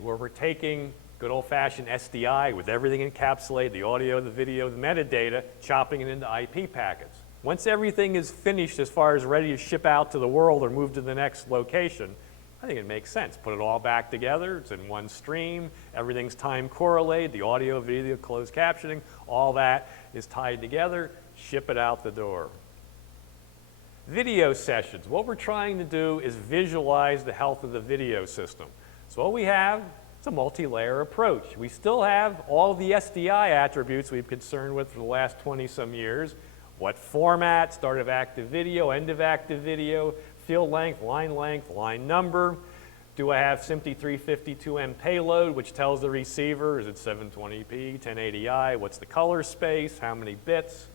where we're taking good old-fashioned SDI with everything encapsulated, the audio, the video, the metadata, chopping it into IP packets. Once everything is finished as far as ready to ship out to the world or move to the next location, I think it makes sense. Put it all back together. It's in one stream. Everything's time correlated. The audio, video, closed captioning, all that is tied together. Ship it out the door. Video sessions. What we're trying to do is visualize the health of the video system. So what we have, it's a multi-layer approach. We still have all the SDI attributes we've been concerned with for the last 20-some years. What format, start of active video, end of active video, field length, line number. Do I have SMPTE 352M payload, which tells the receiver, is it 720p, 1080i, what's the color space, how many bits?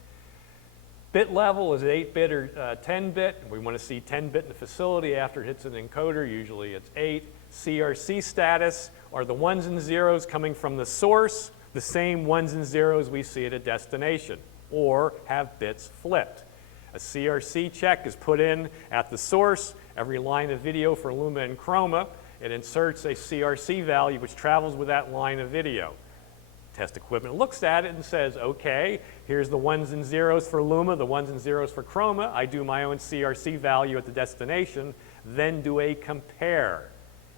Bit level, is it 8-bit or 10-bit? We want to see 10-bit in the facility after it hits an encoder, usually it's 8. CRC status, are the ones and zeros coming from the source the same ones and zeros we see at a destination, or have bits flipped? A CRC check is put in at the source. Every line of video for Luma and Chroma, it inserts a CRC value which travels with that line of video. Test equipment looks at it and says, okay, here's the ones and zeros for Luma, the ones and zeros for Chroma. I do my own CRC value at the destination, then do a compare.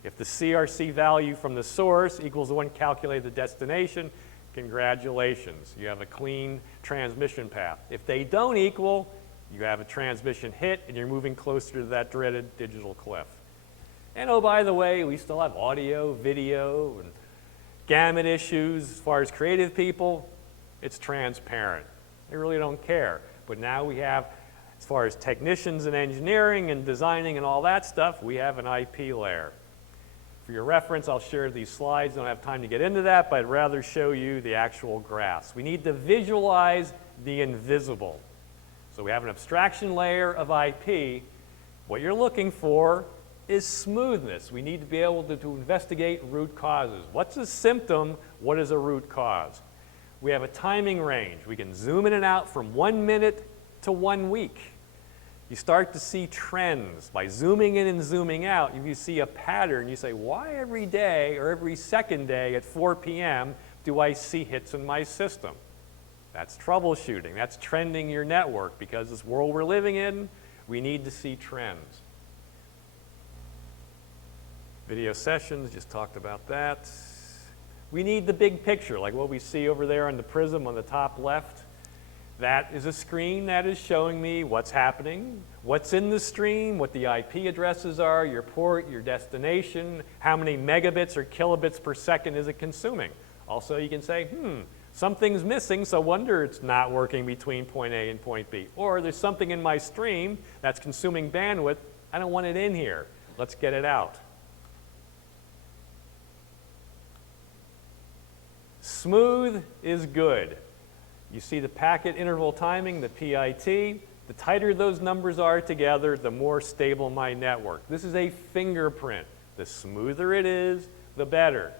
If the CRC value from the source equals the one calculated at the destination, congratulations, you have a clean transmission path. If they don't equal, you have a transmission hit, and you're moving closer to that dreaded digital cliff. And oh, by the way, we still have audio, video, and gamut issues. As far as creative people, it's transparent. They really don't care. But now we have, as far as technicians and engineering and designing and all that stuff, we have an IP layer. For your reference, I'll share these slides. I don't have time to get into that, but I'd rather show you the actual graphs. We need to visualize the invisible. So we have an abstraction layer of IP. What you're looking for is smoothness. We need to be able to investigate root causes. What's a symptom? What is a root cause? We have a timing range. We can zoom in and out from 1 minute to 1 week. You start to see trends. By zooming in and zooming out, if you see a pattern, you say, why every day or every second day at 4 p.m. do I see hits in my system? That's troubleshooting. That's trending your network, because this world we're living in, we need to see trends. Video sessions, just talked about that. We need the big picture, like what we see over there on the prism on the top left. That is a screen that is showing me what's happening, what's in the stream, what the IP addresses are, your port, your destination, how many megabits or kilobits per second is it consuming. Also, you can say, something's missing, so wonder it's not working between point A and point B. Or there's something in my stream that's consuming bandwidth. I don't want it in here. Let's get it out. Smooth is good. You see the packet interval timing, the PIT. The tighter those numbers are together, the more stable my network. This is a fingerprint. The smoother it is, the better.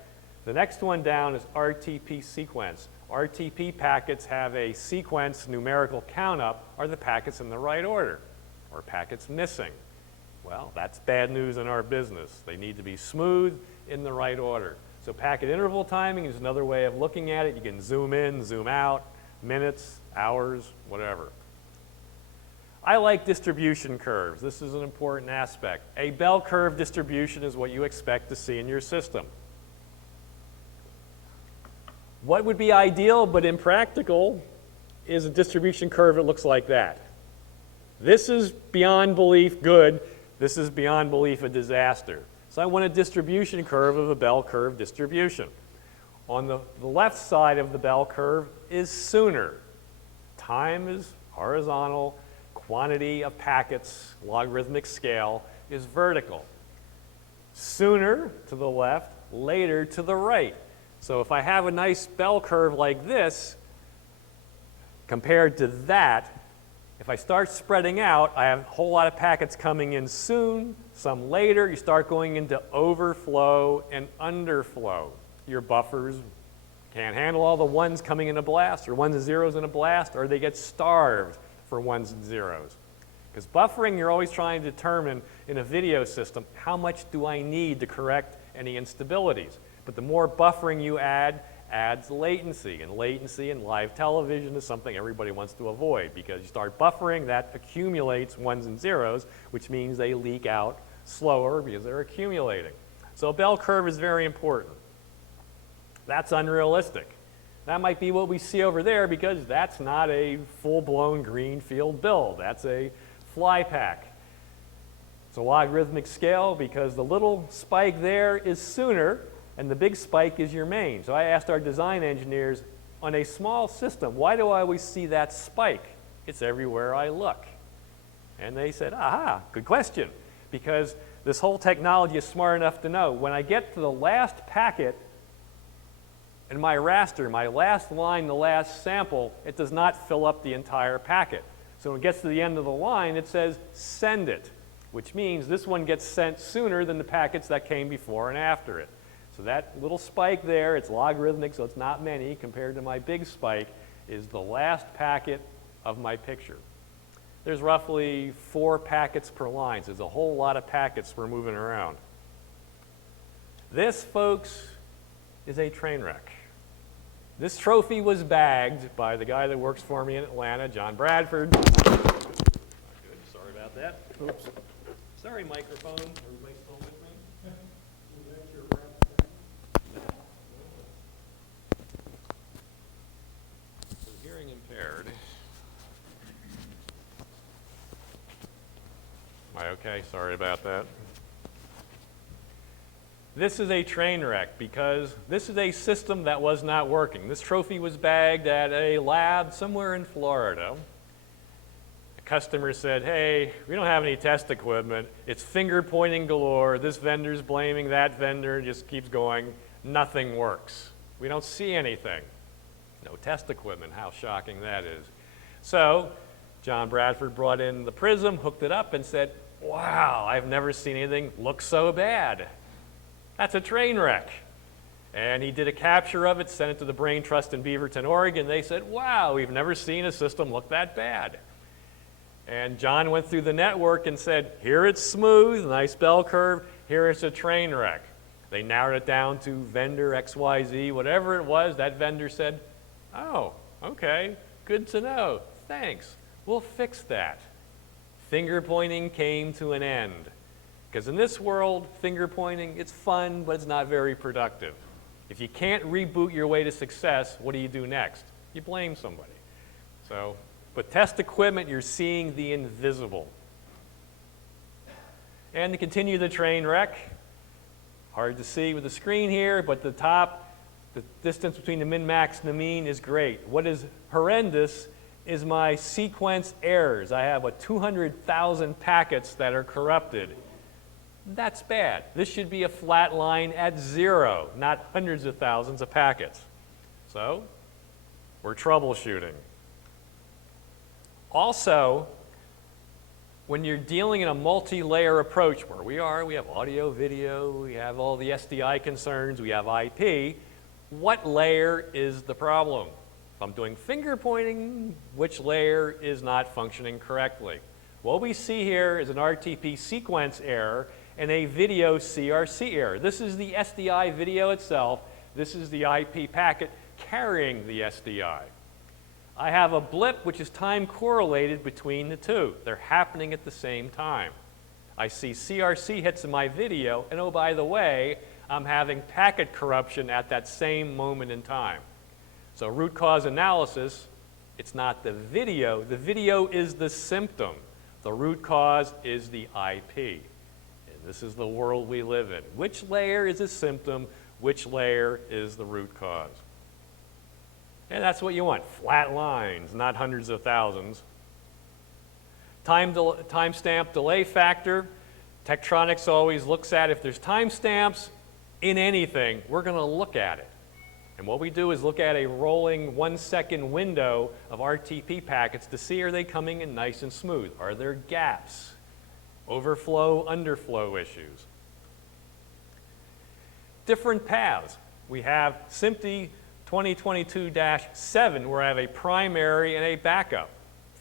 The next one down is RTP sequence. RTP packets have a sequence numerical count up. Are the packets in the right order? Or packets missing? Well, that's bad news in our business. They need to be smooth in the right order. So packet interval timing is another way of looking at it. You can zoom in, zoom out, minutes, hours, whatever. I like distribution curves. This is an important aspect. A bell curve distribution is what you expect to see in your system. What would be ideal but impractical is a distribution curve that looks like that. This is beyond belief good. This is beyond belief a disaster. So I want a distribution curve of a bell curve distribution. On the left side of the bell curve is sooner. Time is horizontal. Quantity of packets, logarithmic scale, is vertical. Sooner to the left, later to the right. So if I have a nice bell curve like this, compared to that, if I start spreading out, I have a whole lot of packets coming in soon, some later. You start going into overflow and underflow. Your buffers can't handle all the ones coming in a blast, or ones and zeros in a blast, or they get starved for ones and zeros. Because buffering, you're always trying to determine in a video system, how much do I need to correct any instabilities? But the more buffering you add, adds latency. And latency in live television is something everybody wants to avoid, because you start buffering, that accumulates ones and zeros, which means they leak out slower because they're accumulating. So a bell curve is very important. That's unrealistic. That might be what we see over there, because that's not a full-blown greenfield build. That's a fly pack. It's a logarithmic scale because the little spike there is sooner, and the big spike is your main. So I asked our design engineers, on a small system, why do I always see that spike? It's everywhere I look. And they said, aha, good question. Because this whole technology is smart enough to know when I get to the last packet in my raster, my last line, the last sample, it does not fill up the entire packet. So when it gets to the end of the line, it says send it, which means this one gets sent sooner than the packets that came before and after it. So that little spike there, it's logarithmic, so it's not many compared to my big spike, is the last packet of my picture. There's roughly 4 packets per line, so there's a whole lot of packets we're moving around. This, folks, is a train wreck. This trophy was bagged by the guy that works for me in Atlanta, John Bradford. Not good, sorry about that. Oops. Sorry, microphone. Everybody still with me? Hearing impaired. Am I okay? Sorry about that. This is a train wreck because this is a system that was not working. This trophy was bagged at a lab somewhere in Florida. A customer said, hey, we don't have any test equipment. It's finger pointing galore. This vendor's blaming that vendor. It just keeps going. Nothing works. We don't see anything. No test equipment. How shocking that is. So John Bradford brought in the prism, hooked it up, and said, wow, I've never seen anything look so bad. That's a train wreck. And he did a capture of it, sent it to the Brain Trust in Beaverton, Oregon. They said, wow, we've never seen a system look that bad. And John went through the network and said, here it's smooth, nice bell curve, here it's a train wreck. They narrowed it down to vendor XYZ, whatever it was. That vendor said, oh, okay, good to know, thanks, we'll fix that. Finger pointing came to an end. Because in this world, finger pointing, it's fun, but it's not very productive. If you can't reboot your way to success, what do you do next? You blame somebody. So, but test equipment, you're seeing the invisible. And to continue the train wreck, hard to see with the screen here, but the top, the distance between the min-max and the mean is great. What is horrendous is my sequence errors. I have 200,000 packets that are corrupted. That's bad. This should be a flat line at 0, not hundreds of thousands of packets. So, we're troubleshooting. Also, when you're dealing in a multi-layer approach where we are, we have audio, video, we have all the SDI concerns, we have IP, what layer is the problem? If I'm doing finger pointing, which layer is not functioning correctly? What we see here is an RTP sequence error and a video CRC error. This is the SDI video itself. This is the IP packet carrying the SDI. I have a blip which is time correlated between the two. They're happening at the same time. I see CRC hits in my video, and oh, by the way, I'm having packet corruption at that same moment in time. So root cause analysis, it's not the video. The video is the symptom. The root cause is the IP. And this is the world we live in. Which layer is a symptom? Which layer is the root cause? And that's what you want, flat lines, not hundreds of thousands. Timestamp delay factor, Tektronix always looks at if there's timestamps in anything, we're going to look at it. And what we do is look at a rolling 1-second window of RTP packets to see are they coming in nice and smooth. Are there gaps, overflow, underflow issues? Different paths. We have SMPTE 2022-7 where I have a primary and a backup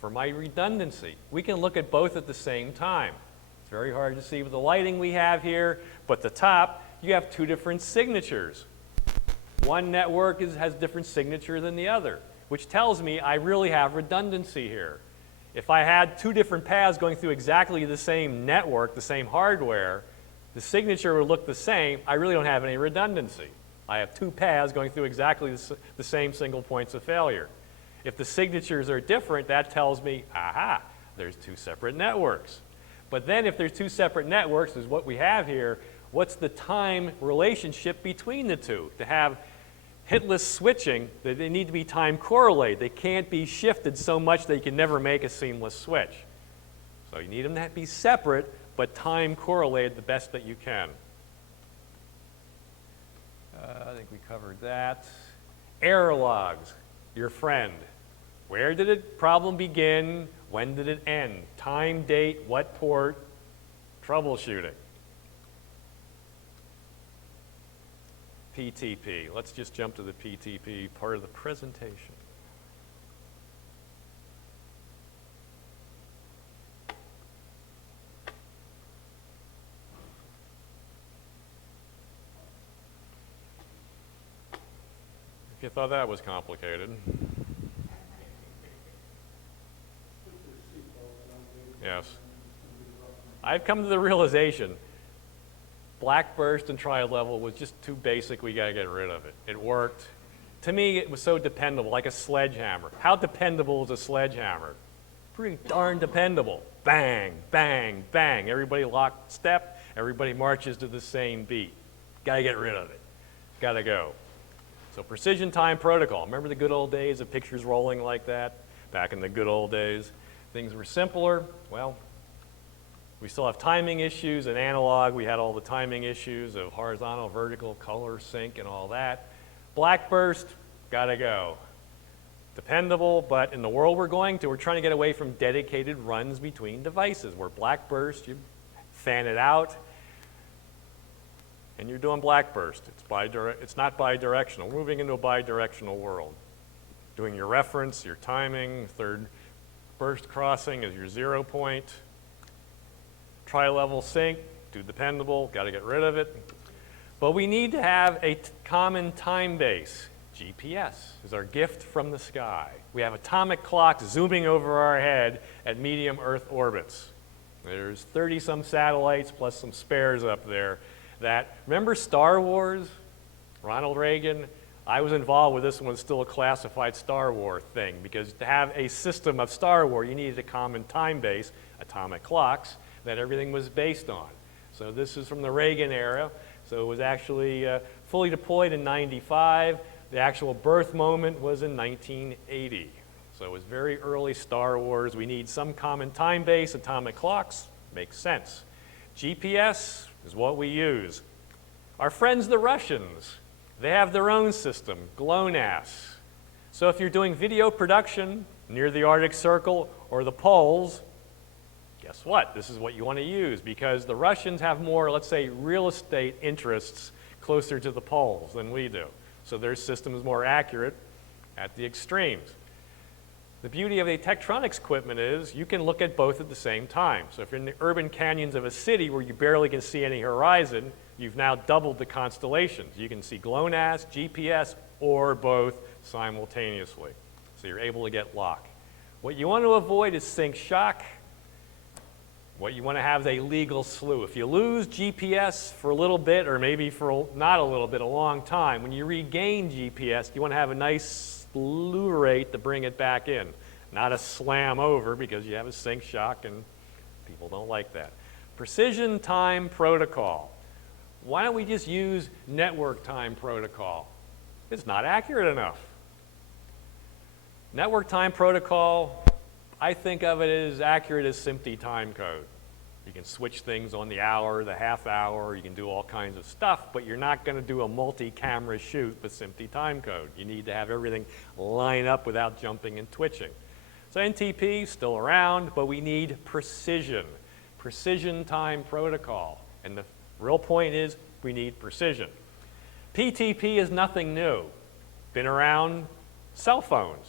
for my redundancy. We can look at both at the same time. It's very hard to see with the lighting we have here, but the top, you have two different signatures. One network has different signature than the other, which tells me I really have redundancy here. If I had two different paths going through exactly the same network, the same hardware, the signature would look the same. I really don't have any redundancy. I have two paths going through exactly the same single points of failure. If the signatures are different, that tells me, aha, there's two separate networks. But then if there's two separate networks, is what we have here, what's the time relationship between the two? To have hitless switching, they need to be time correlated. They can't be shifted so much that you can never make a seamless switch. So you need them to be separate, but time correlated the best that you can. I think we covered that. Error logs, your friend. Where did the problem begin? When did it end? Time, date, what port? Troubleshooting. PTP. Let's just jump to the PTP part of the presentation. If you thought that was complicated. Yes. I've come to the realization black burst and tri-level was just too basic, we gotta get rid of it. It worked. To me, it was so dependable, like a sledgehammer. How dependable is a sledgehammer? Pretty darn dependable. Bang, bang, bang. Everybody locked step, everybody marches to the same beat. Gotta get rid of it. Gotta go. So precision time protocol. Remember the good old days of pictures rolling like that? Back in the good old days. Things were simpler. Well, we still have timing issues. In analog, we had all the timing issues of horizontal, vertical, color, sync, and all that. Black burst, gotta go. Dependable, but in the world we're going to, we're trying to get away from dedicated runs between devices. Where black burst, you fan it out, and you're doing black burst. It's not bidirectional. We're moving into a bidirectional world. Doing your reference, your timing, third burst crossing is your 0 point. Tri-level sync, too dependable, got to get rid of it. But we need to have a common time base. GPS is our gift from the sky. We have atomic clocks zooming over our head at medium Earth orbits. There's 30-some satellites plus some spares up there that, remember Star Wars? Ronald Reagan? I was involved with this one. It was still a classified Star Wars thing because to have a system of Star Wars, you needed a common time base, atomic clocks, that everything was based on. So this is from the Reagan era. So it was actually fully deployed in 95. The actual birth moment was in 1980. So it was very early Star Wars. We need some common time base, atomic clocks, makes sense. GPS is what we use. Our friends the Russians, they have their own system, GLONASS. So if you're doing video production near the Arctic Circle or the poles, Guess what? This is what you want to use because the Russians have more, let's say, real estate interests closer to the poles than we do. So their system is more accurate at the extremes. The beauty of the Tektronix equipment is you can look at both at the same time. So if you're in the urban canyons of a city where you barely can see any horizon, you've now doubled the constellations. You can see GLONASS, GPS, or both simultaneously. So you're able to get lock. What you want to avoid is sync shock. What you want to have is a legal slew. If you lose GPS for a little bit, or maybe for not a little bit, a long time, when you regain GPS, you want to have a nice slew rate to bring it back in. Not a slam over because you have a sync shock and people don't like that. Precision time protocol. Why don't we just use network time protocol? It's not accurate enough. Network time protocol, I think of it as accurate as SMPTE time code. You can switch things on the hour, the half hour, you can do all kinds of stuff, but you're not going to do a multi-camera shoot with SMPTE time code. You need to have everything line up without jumping and twitching. So NTP is still around, but we need precision. Precision time protocol. And the real point is we need precision. PTP is nothing new. Been around cell phones.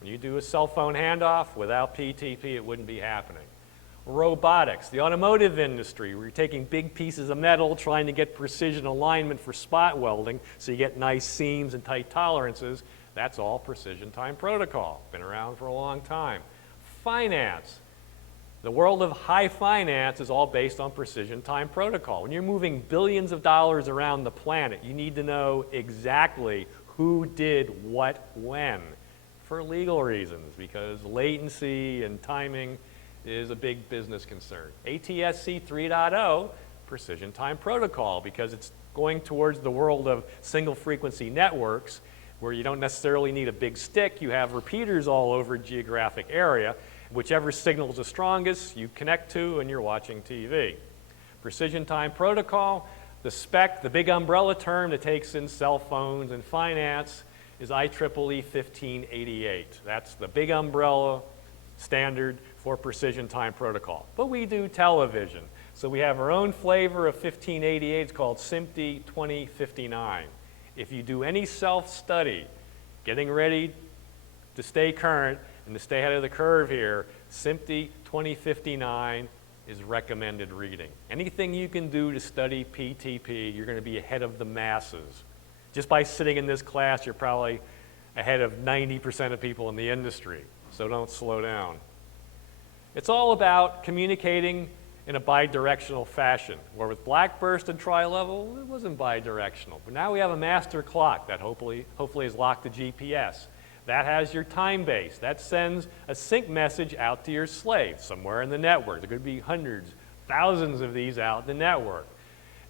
When you do a cell phone handoff, without PTP, it wouldn't be happening. Robotics, the automotive industry, where you're taking big pieces of metal, trying to get precision alignment for spot welding, so you get nice seams and tight tolerances. That's all precision time protocol. Been around for a long time. Finance. The world of high finance is all based on precision time protocol. When you're moving billions of dollars around the planet, you need to know exactly who did what when. For legal reasons, because latency and timing is a big business concern. ATSC 3.0, precision time protocol, because it's going towards the world of single frequency networks where you don't necessarily need a big stick. You have repeaters all over a geographic area. Whichever signal is the strongest, you connect to and you're watching TV. Precision time protocol, the spec, the big umbrella term that takes in cell phones and finance, is IEEE 1588. That's the big umbrella standard for precision time protocol. But we do television. So we have our own flavor of 1588. It's called SMPTE 2059. If you do any self-study, getting ready to stay current and to stay ahead of the curve here, SMPTE 2059 is recommended reading. Anything you can do to study PTP, you're going to be ahead of the masses. Just by sitting in this class, you're probably ahead of 90% of people in the industry, so don't slow down. It's all about communicating in a bidirectional fashion, where with Blackburst and Tri-Level, it wasn't bidirectional. But now we have a master clock that hopefully is locked to GPS. That has your time base. That sends a sync message out to your slave somewhere in the network. There could be hundreds, thousands of these out in the network.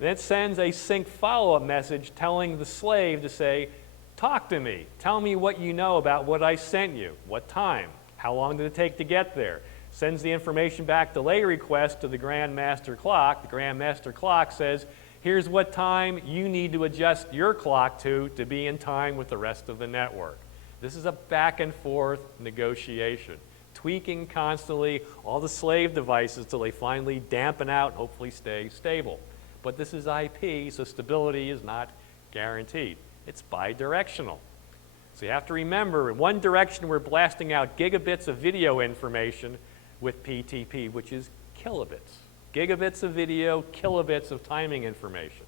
And it sends a sync follow-up message telling the slave to say, talk to me. Tell me what you know about what I sent you. What time? How long did it take to get there? Sends the information back, delay request to the Grand Master Clock. The Grand Master Clock says, here's what time you need to adjust your clock to be in time with the rest of the network. This is a back and forth negotiation, tweaking constantly all the slave devices till they finally dampen out and hopefully stay stable. But this is IP, so stability is not guaranteed. It's bidirectional. So you have to remember, in one direction we're blasting out gigabits of video information with PTP, which is kilobits. Gigabits of video, kilobits of timing information.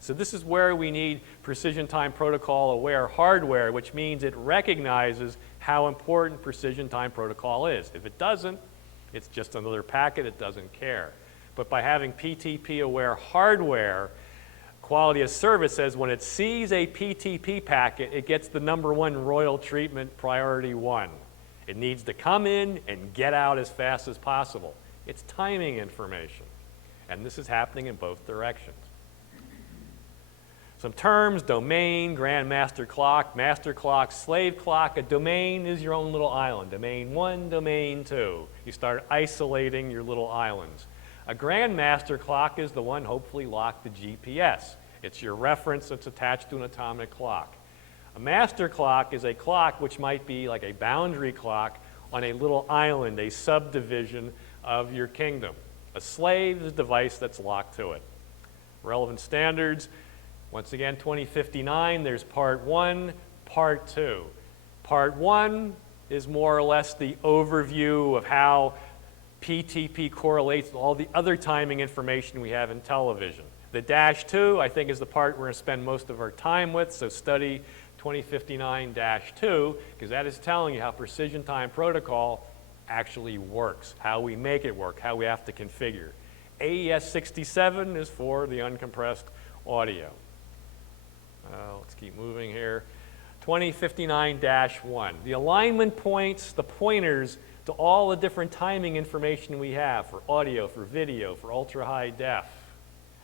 So this is where we need precision time protocol aware hardware, which means it recognizes how important precision time protocol is. If it doesn't, it's just another packet, it doesn't care. But by having PTP aware hardware, quality of service says when it sees a PTP packet, it gets the #1 royal treatment, priority 1. It needs to come in and get out as fast as possible. It's timing information. And this is happening in both directions. Some terms: domain, Grand Master Clock, Master Clock, Slave Clock. A domain is your own little island. Domain 1, Domain 2. You start isolating your little islands. A Grand Master Clock is the one hopefully locked to GPS. It's your reference that's attached to an atomic clock. A Master Clock is a clock which might be like a boundary clock on a little island, a subdivision of your kingdom. A slave is a device that's locked to it. Relevant standards, once again, 2059, there's part 1, part 2. Part 1 is more or less the overview of how PTP correlates with all the other timing information we have in television. The -2, I think, is the part we're going to spend most of our time with, so study 2059-2, because that is telling you how precision time protocol actually works, how we make it work, how we have to configure. AES 67 is for the uncompressed audio. Let's keep moving here. 2059-1. The alignment points, the pointers to all the different timing information we have for audio, for video, for ultra-high def.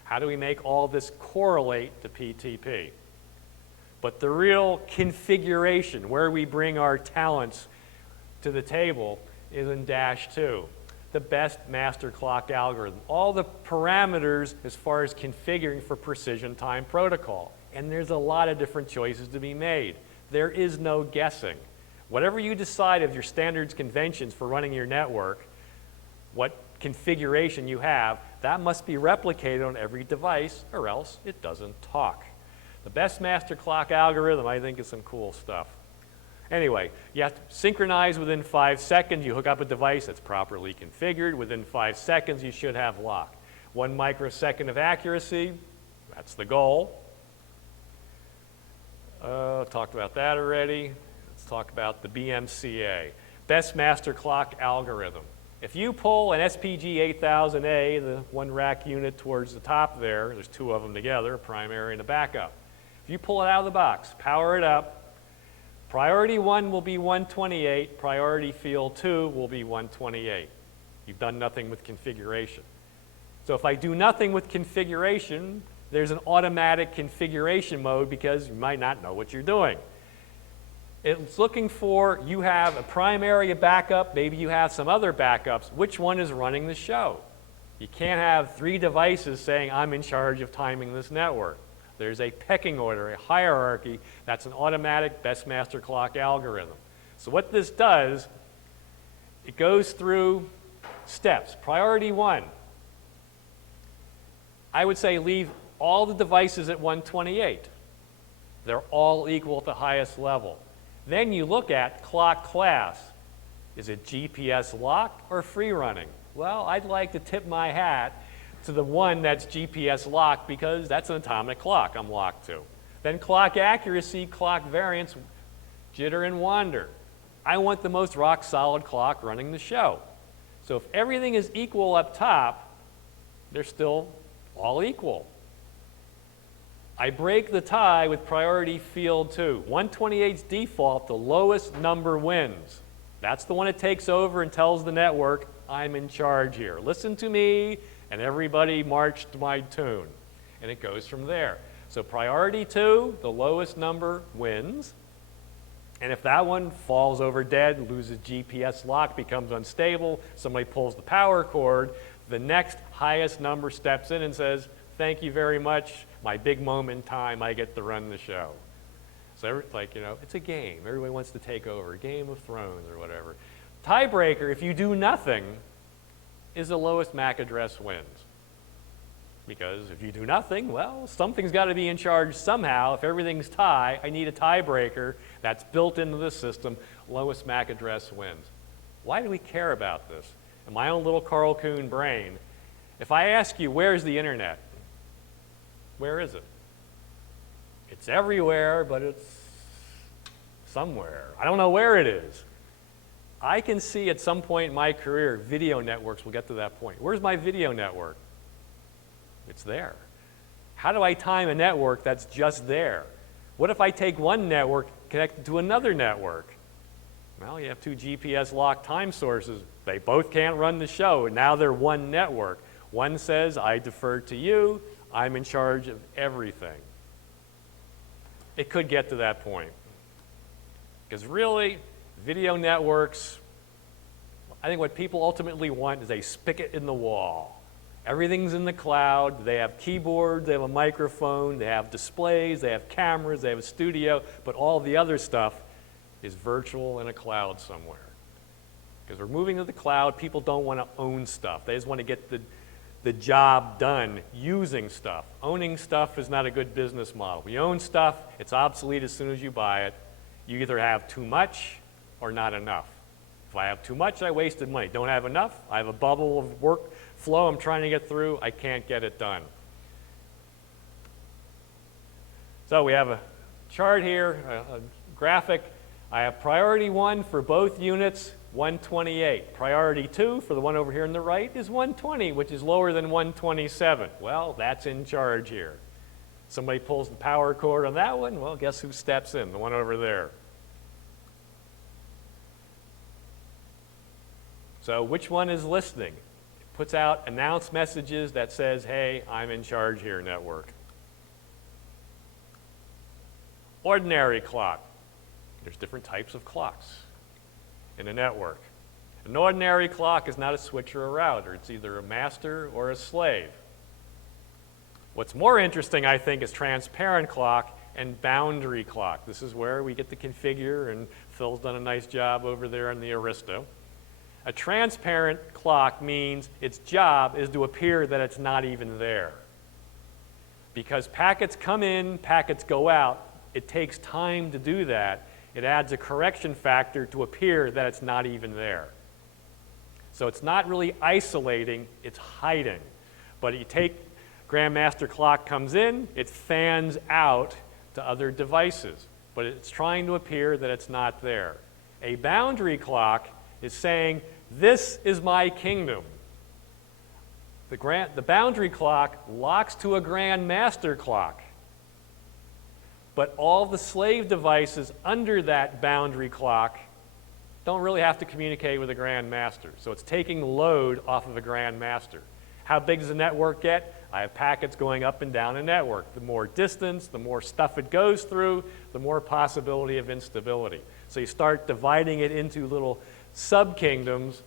How do we make all this correlate to PTP? But the real configuration, where we bring our talents to the table, is in -2. The best master clock algorithm. All the parameters as far as configuring for precision time protocol. And there's a lot of different choices to be made. There is no guessing. Whatever you decide of your standards conventions for running your network, what configuration you have, that must be replicated on every device or else it doesn't talk. The best master clock algorithm, I think, is some cool stuff. Anyway, you have to synchronize within 5 seconds. You hook up a device that's properly configured. Within 5 seconds, you should have lock. 1 microsecond of accuracy, that's the goal. Talked about that already. Let's talk about the BMCA, best master clock algorithm. If you pull an SPG 8000A, the 1 rack unit towards the top there's 2 of them together, a primary and a backup. If you pull it out of the box, power it up, priority 1 will be 128, priority field 2 will be 128. You've done nothing with configuration. So if I do nothing with configuration, there's an automatic configuration mode because you might not know what you're doing. It's looking for, you have a primary, a backup, maybe you have some other backups. Which one is running the show? You can't have 3 devices saying, I'm in charge of timing this network. There's a pecking order, a hierarchy. That's an automatic best master clock algorithm. So what this does, it goes through steps. Priority 1, I would say leave all the devices at 128. They're all equal at the highest level. Then you look at clock class. Is it GPS lock or free running? Well, I'd like to tip my hat to the one that's GPS locked because that's an atomic clock I'm locked to. Then clock accuracy, clock variance, jitter and wander. I want the most rock solid clock running the show. So if everything is equal up top, they're still all equal. I break the tie with priority field 2. 128's default, the lowest number wins. That's the one that takes over and tells the network, I'm in charge here. Listen to me, and everybody march to my tune. And it goes from there. So priority 2, the lowest number wins. And if that one falls over dead, loses GPS lock, becomes unstable, somebody pulls the power cord, the next highest number steps in and says, thank you very much. My big moment in time, I get to run the show. So it's a game. Everybody wants to take over, Game of Thrones or whatever. Tiebreaker, if you do nothing, is the lowest MAC address wins. Because if you do nothing, well, something's got to be in charge somehow. If everything's tie, I need a tiebreaker that's built into the system. Lowest MAC address wins. Why do we care about this? In my own little Karl Kuhn brain, if I ask you, where's the internet? Where is it? It's everywhere, but it's somewhere. I don't know where it is. I can see at some point in my career, video networks will get to that point. Where's my video network? It's there. How do I time a network that's just there? What if I take one network connected to another network? Well, you have 2 GPS locked time sources. They both can't run the show, and now they're one network. One says, I defer to you. I'm in charge of everything. It could get to that point. Because really, video networks, I think what people ultimately want is a spigot in the wall. Everything's in the cloud. They have keyboards, they have a microphone, they have displays, they have cameras, they have a studio, but all the other stuff is virtual in a cloud somewhere. Because we're moving to the cloud, people don't want to own stuff. They just want to get the job done using stuff. Owning stuff is not a good business model. When you own stuff, it's obsolete as soon as you buy it. You either have too much or not enough. If I have too much, I wasted money. Don't have enough, I have a bubble of workflow I'm trying to get through, I can't get it done. So we have a chart here, a graphic. I have priority 1 for both units, 128. Priority 2 for the one over here on the right is 120, which is lower than 127. Well, that's in charge here. Somebody pulls the power cord on that one, well, guess who steps in? The one over there. So which one is listening? It puts out announce messages that says, hey, I'm in charge here, network. Ordinary clock. There's different types of clocks in a network. An ordinary clock is not a switch or a router. It's either a master or a slave. What's more interesting, I think, is transparent clock and boundary clock. This is where we get to configure, and Phil's done a nice job over there in the Aristo. A transparent clock means its job is to appear that it's not even there. Because packets come in, packets go out, it takes time to do that. It adds a correction factor to appear that it's not even there. So it's not really isolating, it's hiding. But you take Grandmaster clock comes in, it fans out to other devices, but it's trying to appear that it's not there. A boundary clock is saying, this is my kingdom. The boundary clock locks to a Grandmaster clock, but all the slave devices under that boundary clock don't really have to communicate with a Grandmaster. So it's taking load off of a Grandmaster. How big does the network get? I have packets going up and down a network. The more distance, the more stuff it goes through, the more possibility of instability. So you start dividing it into little sub-kingdoms.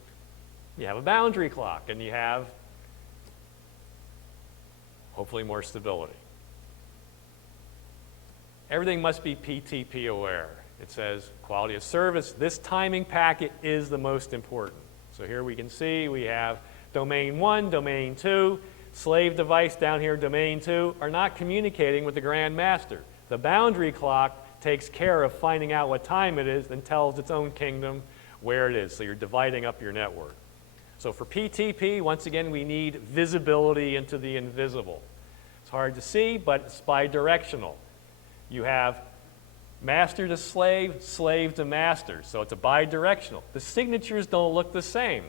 You have a boundary clock, and you have, hopefully, more stability. Everything must be PTP aware. It says quality of service. This timing packet is the most important. So here we can see we have domain 1, domain 2, slave device down here, domain 2, are not communicating with the Grandmaster. The boundary clock takes care of finding out what time it is and tells its own kingdom where it is. So you're dividing up your network. So for PTP, once again, we need visibility into the invisible. It's hard to see, but it's bidirectional. You have master to slave, slave to master. So it's a bidirectional. The signatures don't look the same.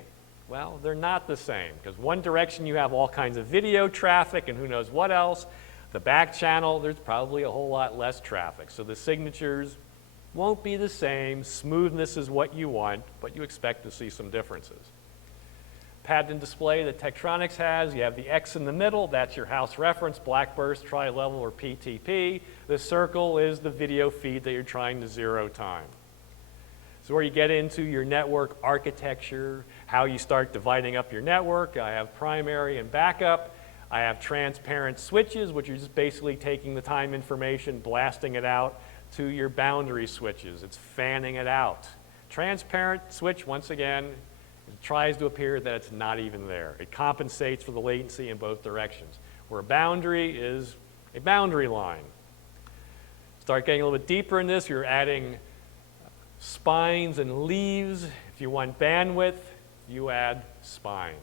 Well, they're not the same, because one direction you have all kinds of video traffic and who knows what else. The back channel, there's probably a whole lot less traffic. So the signatures won't be the same. Smoothness is what you want, but you expect to see some differences. Pattern display that Tektronix has, you have the X in the middle, that's your house reference, black burst, tri-level, or PTP. The circle is the video feed that you're trying to zero time. So where you get into your network architecture, how you start dividing up your network. I have primary and backup. I have transparent switches, which are just basically taking the time information, blasting it out to your boundary switches. It's fanning it out. Transparent switch, once again, it tries to appear that it's not even there. It compensates for the latency in both directions. Where a boundary is a boundary line. Start getting a little bit deeper in this, you're adding spines and leaves. If you want bandwidth, you add spines.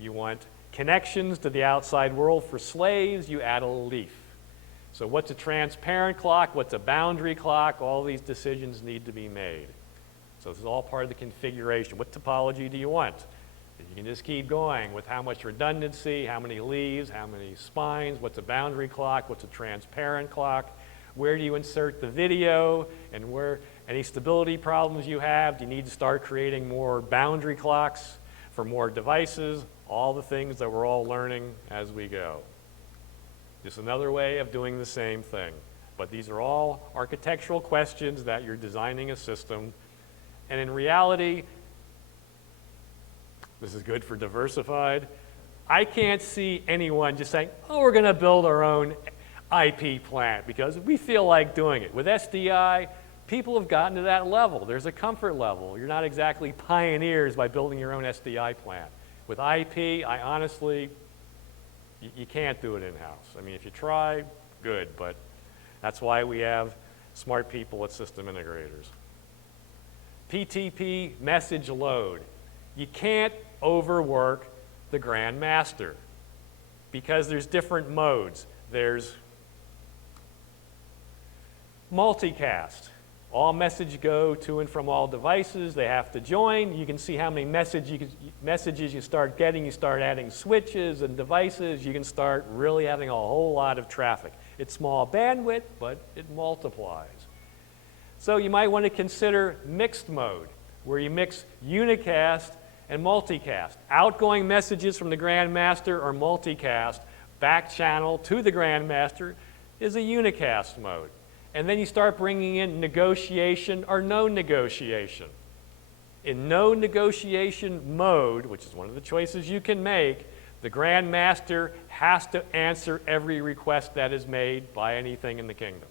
You want connections to the outside world for slaves, you add a leaf. So what's a transparent clock? What's a boundary clock? All these decisions need to be made. So this is all part of the configuration. What topology do you want? You can just keep going with how much redundancy, how many leaves, how many spines, what's a boundary clock, what's a transparent clock, where do you insert the video, and where any stability problems you have, do you need to start creating more boundary clocks for more devices, all the things that we're all learning as we go. Just another way of doing the same thing. But these are all architectural questions that you're designing a system. And in reality, this is good for diversified. I can't see anyone just saying, oh, we're going to build our own IP plant because we feel like doing it. With SDI, people have gotten to that level. There's a comfort level. You're not exactly pioneers by building your own SDI plant. With IP, I honestly, you can't do it in-house. I mean, if you try, good, but that's why we have smart people at system integrators. PTP message load. You can't overwork the Grand Master because there's different modes. There's multicast. All messages go to and from all devices. They have to join. You can see how many messages you start getting. You start adding switches and devices. You can start really having a whole lot of traffic. It's small bandwidth, but it multiplies. So you might want to consider mixed mode, where you mix unicast and multicast. Outgoing messages from the Grand Master are multicast. Back channel to the Grand Master is a unicast mode. And then you start bringing in negotiation or no negotiation. In no negotiation mode, which is one of the choices you can make, the Grand Master has to answer every request that is made by anything in the kingdom.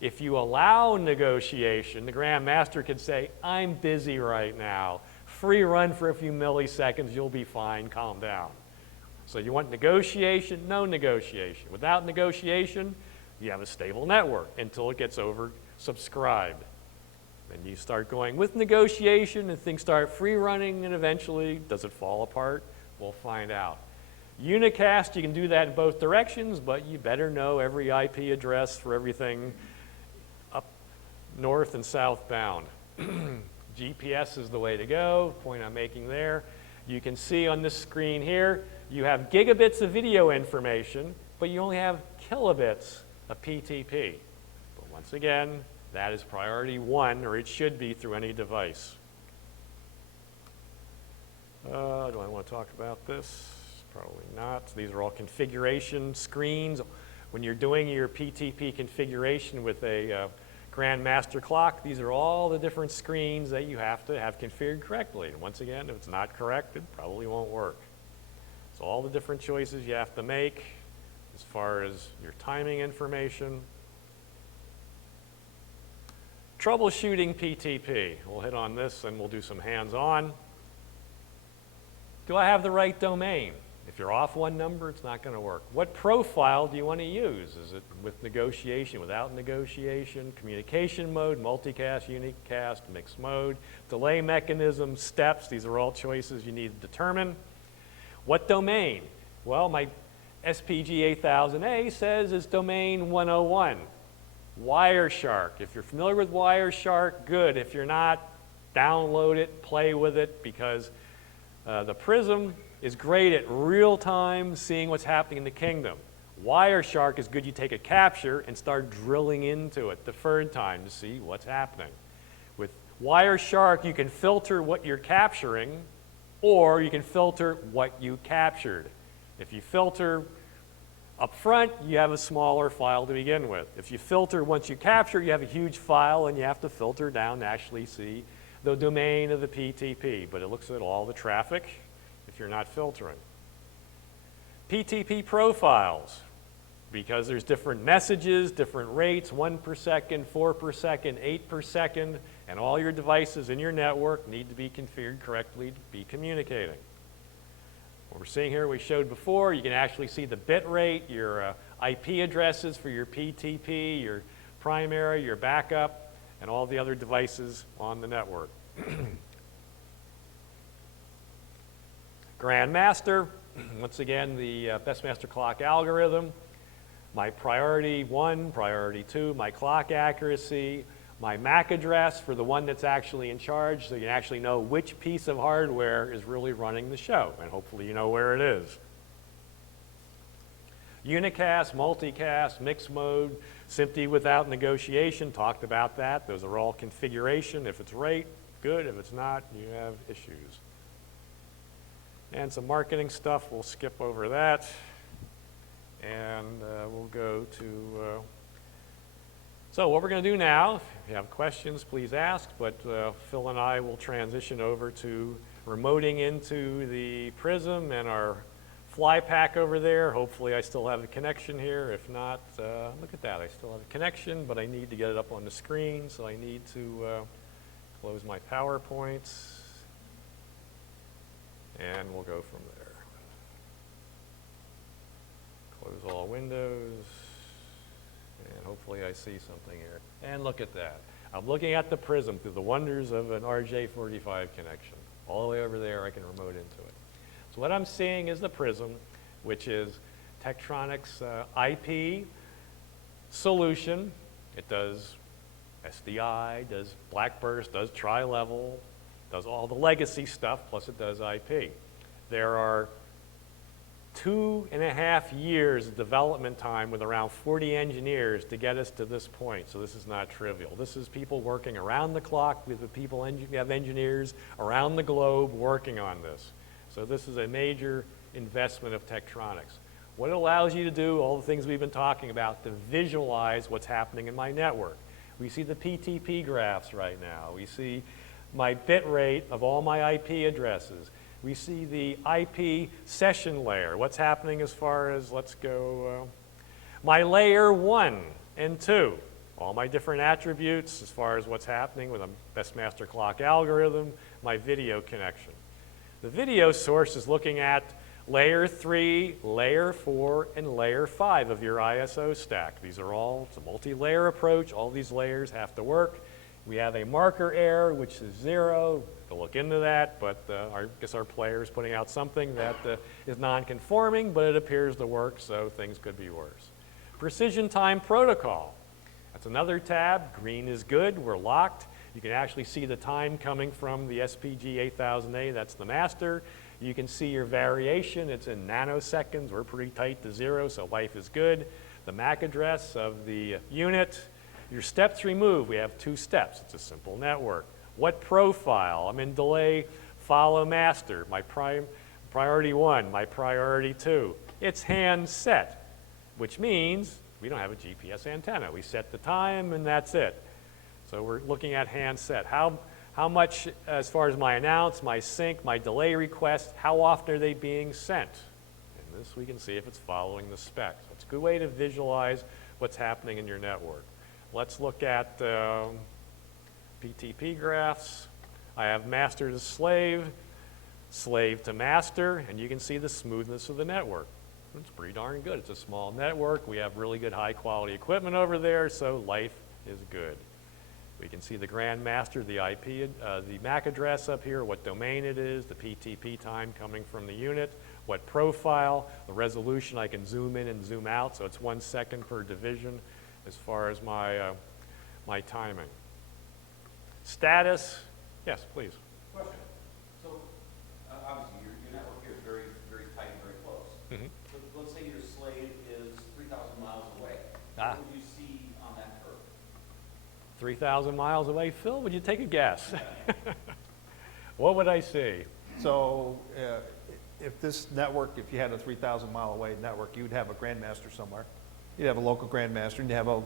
If you allow negotiation, the Grand Master can say, I'm busy right now. Free run for a few milliseconds, you'll be fine, calm down. So you want negotiation, no negotiation. Without negotiation, you have a stable network until it gets oversubscribed. Then you start going with negotiation and things start free running, and eventually, does it fall apart? We'll find out. Unicast, you can do that in both directions, but you better know every IP address for everything up north and southbound. GPS is the way to go, point I'm making there. You can see on this screen here, you have gigabits of video information, but you only have kilobits of PTP. But once again, that is priority 1, or it should be through any device. Do I want to talk about this? Probably not. These are all configuration screens. When you're doing your PTP configuration with a Grand Master clock, these are all the different screens that you have to have configured correctly. And once again, if it's not correct, it probably won't work. So all the different choices you have to make as far as your timing information. Troubleshooting PTP. We'll hit on this and we'll do some hands-on. Do I have the right domain? If you're off one number, it's not going to work. What profile do you want to use? Is it with negotiation, without negotiation, communication mode, multicast, unicast, mixed mode, delay mechanism, steps? These are all choices you need to determine. What domain? Well, my SPG 8000A says it's domain 101. Wireshark. If you're familiar with Wireshark, good. If you're not, download it, play with it, because the Prism is great at real time seeing what's happening in the kingdom. Wireshark is good. You take a capture and start drilling into it the third time to see what's happening. With Wireshark, you can filter what you're capturing, or you can filter what you captured. If you filter up front, you have a smaller file to begin with. If you filter once you capture, you have a huge file, and you have to filter down to actually see the domain of the PTP. But it looks at all the traffic if you're not filtering. PTP profiles, because there's different messages, different rates, 1 per second, 4 per second, 8 per second, and all your devices in your network need to be configured correctly to be communicating. What we're seeing here, we showed before, you can actually see the bit rate, your IP addresses for your PTP, your primary, your backup, and all the other devices on the network. Grand Master, once again, the best master clock algorithm. My priority 1, priority 2, my clock accuracy, my MAC address for the one that's actually in charge, so you can actually know which piece of hardware is really running the show, and hopefully you know where it is. Unicast, multicast, mixed mode, SMPTE without negotiation, talked about that. Those are all configuration. If it's right, good. If it's not, you have issues. And some marketing stuff, we'll skip over that. And we'll go to, so what we're going to do now, if you have questions, please ask, but Phil and I will transition over to remoting into the Prism and our fly pack over there. Hopefully I still have a connection here. If not, look at that. I still have a connection, but I need to get it up on the screen, so I need to close my PowerPoints, and we'll go from there. Close all windows, and hopefully I see something here. And look at that. I'm looking at the prism through the wonders of an RJ45 connection. All the way over there, I can remote into it. So what I'm seeing is the prism, which is Tektronix IP solution. It does SDI, does blackburst, does tri-level, does all the legacy stuff, plus it does IP. There are 2.5 years of development time with around 40 engineers to get us to this point, so this is not trivial. This is people working around the clock. We have engineers around the globe working on this. So this is a major investment of Tektronix. What it allows you to do, all the things we've been talking about, to visualize what's happening in my network. We see the PTP graphs right now. We see my bit rate of all my IP addresses. We see the IP session layer, what's happening as far as, let's go, my layer 1 and 2, all my different attributes as far as what's happening with a best master clock algorithm, my video connection. The video source is looking at layer 3, layer 4, and layer 5 of your ISO stack. These are all, it's a multi-layer approach. All these layers have to work. We have a marker error, which is 0. We'll look into that, but I guess our player is putting out something that is non-conforming, but it appears to work, so things could be worse. Precision time protocol. That's another tab. Green is good. We're locked. You can actually see the time coming from the SPG 8000A. That's the master. You can see your variation. It's in nanoseconds. We're pretty tight to 0, so life is good. The MAC address of the unit. Your steps removed. We have 2 steps. It's a simple network. What profile? I'm in delay follow master. My priority 1, my priority 2. It's hand set, which means we don't have a GPS antenna. We set the time and that's it. So we're looking at hand set. How much, as far as my announce, my sync, my delay request, how often are they being sent? And this we can see if it's following the spec. So it's a good way to visualize what's happening in your network. Let's look at PTP graphs. I have master to slave, slave to master, and you can see the smoothness of the network. It's pretty darn good. It's a small network. We have really good high quality equipment over there, so life is good. We can see the grandmaster, the IP, the MAC address up here, what domain it is, the PTP time coming from the unit, what profile, the resolution. I can zoom in and zoom out, so it's 1 second per division as far as my, my timing. Status, yes, please. Question. So, obviously, your network here is very, very tight and very close. Mm-hmm. But let's say your slave is 3,000 miles away. Ah. What would you see on that curve? 3,000 miles away. Phil, would you take a guess? What would I see? So if this network, if you had a 3,000 mile away network, you'd have a grandmaster somewhere. You'd have a local grandmaster, and you'd have a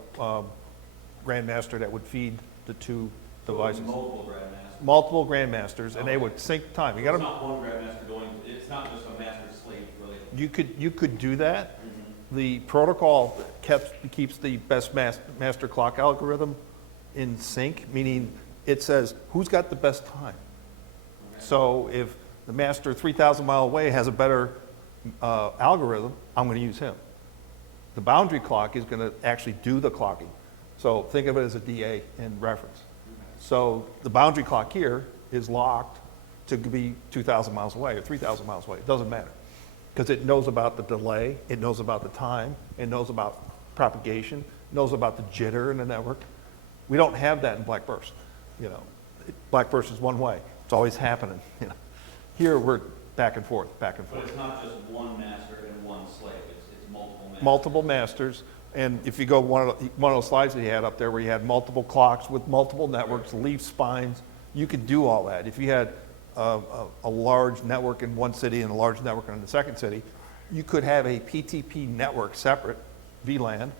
grandmaster that would feed the 2 devices. Multiple grandmasters. Multiple grandmasters, and they would sync time. You got It's to. not one grandmaster going, it's not just a master-slave relationship. You could do that. Mm-hmm. The protocol keeps the best master clock algorithm in sync, meaning it says who's got the best time. Okay. So if the master 3,000 mile away has a better algorithm, I'm going to use him. The boundary clock is going to actually do the clocking. So think of it as a DA in reference. So the boundary clock here is locked to be 2,000 miles away or 3,000 miles away. It doesn't matter because it knows about the delay, it knows about the time, it knows about propagation, it knows about the jitter in the network. We don't have that in blackburst. You know, blackburst is one way. It's always happening. You know, here we're back and forth, back and But forth. it's not just one master and one slave, it's multiple masters. Multiple masters. And if you go one of those slides that you had up there where you had multiple clocks with multiple networks, leaf spines, you could do all that. If you had a large network in one city and a large network in the second city, you could have a PTP network separate, VLAN,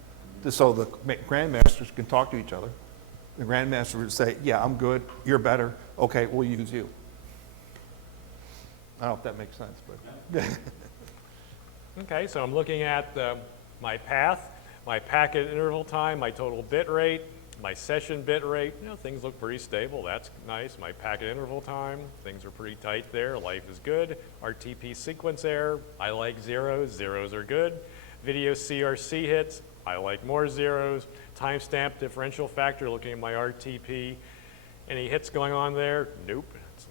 so the grandmasters can talk to each other. The grandmaster would say, yeah, I'm good, you're better, okay, we'll use you. I don't know if that makes sense, but. Okay, so I'm looking at my path, my packet interval time, my total bit rate, my session bit rate. You know, things look pretty stable. That's nice. My packet interval time, things are pretty tight there. Life is good. RTP sequence error, I like zeros. Zeros are good. Video CRC hits, I like more zeros. Timestamp differential factor, looking at my RTP. Any hits going on there? Nope.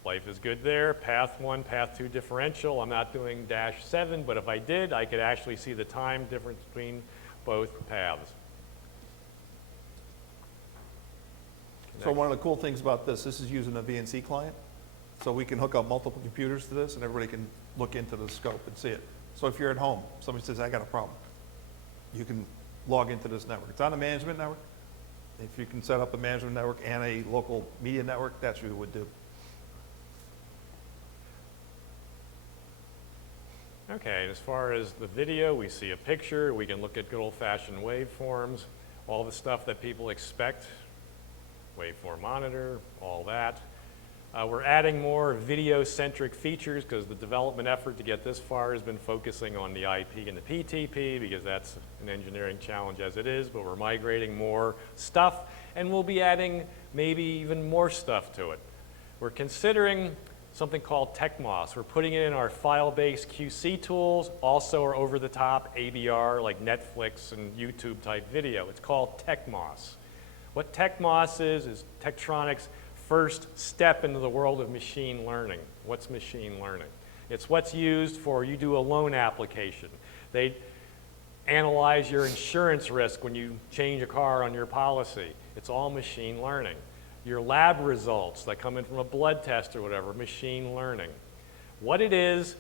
Life is good there. Path 1, path 2 differential. I'm not doing -7, but if I did, I could actually see the time difference between both paths. So one of the cool things about this is using a VNC client. So we can hook up multiple computers to this and everybody can look into the scope and see it. So if you're at home, somebody says, I got a problem, you can log into this network. It's on a management network. If you can set up a management network and a local media network, that's what you would do. Okay, as far as the video, we see a picture. We can look at good old-fashioned waveforms, all the stuff that people expect, waveform monitor, all that. We're adding more video-centric features because the development effort to get this far has been focusing on the IP and the PTP because that's an engineering challenge as it is, but we're migrating more stuff and we'll be adding maybe even more stuff to it. We're considering something called TechMOS. We're putting it in our file-based QC tools, also our over-the-top ABR like Netflix and YouTube type video. It's called TechMOS. What TechMOS is Tektronix' first step into the world of machine learning. What's machine learning? It's what's used for, you do a loan application. They analyze your insurance risk when you change a car on your policy. It's all machine learning. Your lab results that come in from a blood test or whatever, machine learning. What it is,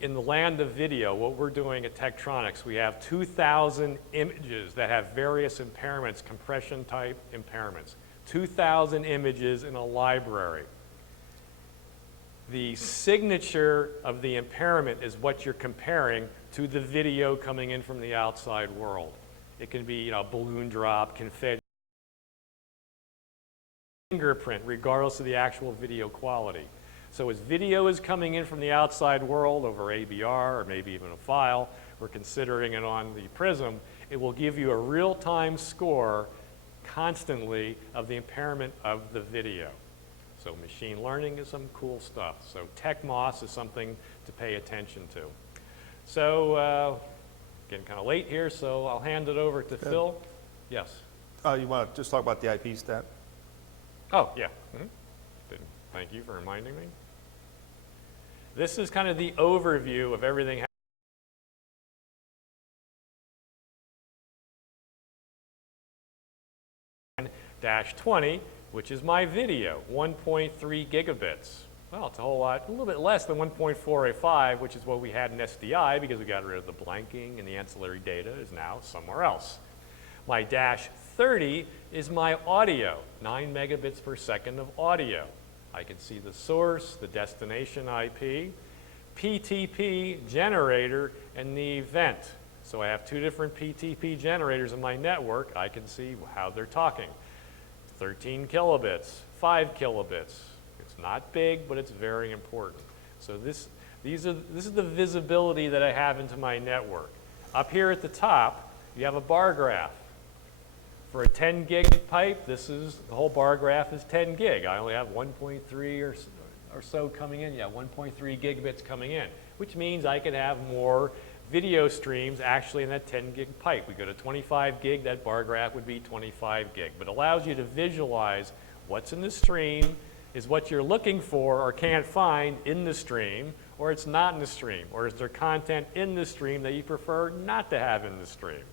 in the land of video, what we're doing at Tektronix, we have 2,000 images that have various impairments, compression type impairments. 2,000 images in a library. The signature of the impairment is what you're comparing to the video coming in from the outside world. It can be, balloon drop, confetti, fingerprint, regardless of the actual video quality. So as video is coming in from the outside world over ABR or maybe even a file, we're considering it on the Prism, it will give you a real-time score constantly of the impairment of the video. So machine learning is some cool stuff. So TechMOS is something to pay attention to. So getting kind of late here, so I'll hand it over to Phil. Yes. You want to just talk about the IP stat? Oh, yeah. Thank you for reminding me. This is kind of the overview of everything. -20, which is my video, 1.3 gigabits. Well, it's a whole lot, a little bit less than 1.485, which is what we had in SDI because we got rid of the blanking and the ancillary data is now somewhere else. My -30 is my audio, 9 megabits per second of audio. I can see the source, the destination IP, PTP generator, and the event. So I have two different PTP generators in my network. I can see how they're talking. 13 kilobits, 5 kilobits. It's not big, but it's very important. So this is the visibility that I have into my network. Up here at the top, you have a bar graph. For a 10 gig pipe, the whole bar graph is 10 gig. I only have 1.3 or so coming in. Yeah, 1.3 gigabits coming in, which means I could have more video streams actually in that 10 gig pipe. We go to 25 gig, that bar graph would be 25 gig, but allows you to visualize what's in the stream, is what you're looking for or can't find in the stream, or it's not in the stream, or is there content in the stream that you prefer not to have in the stream.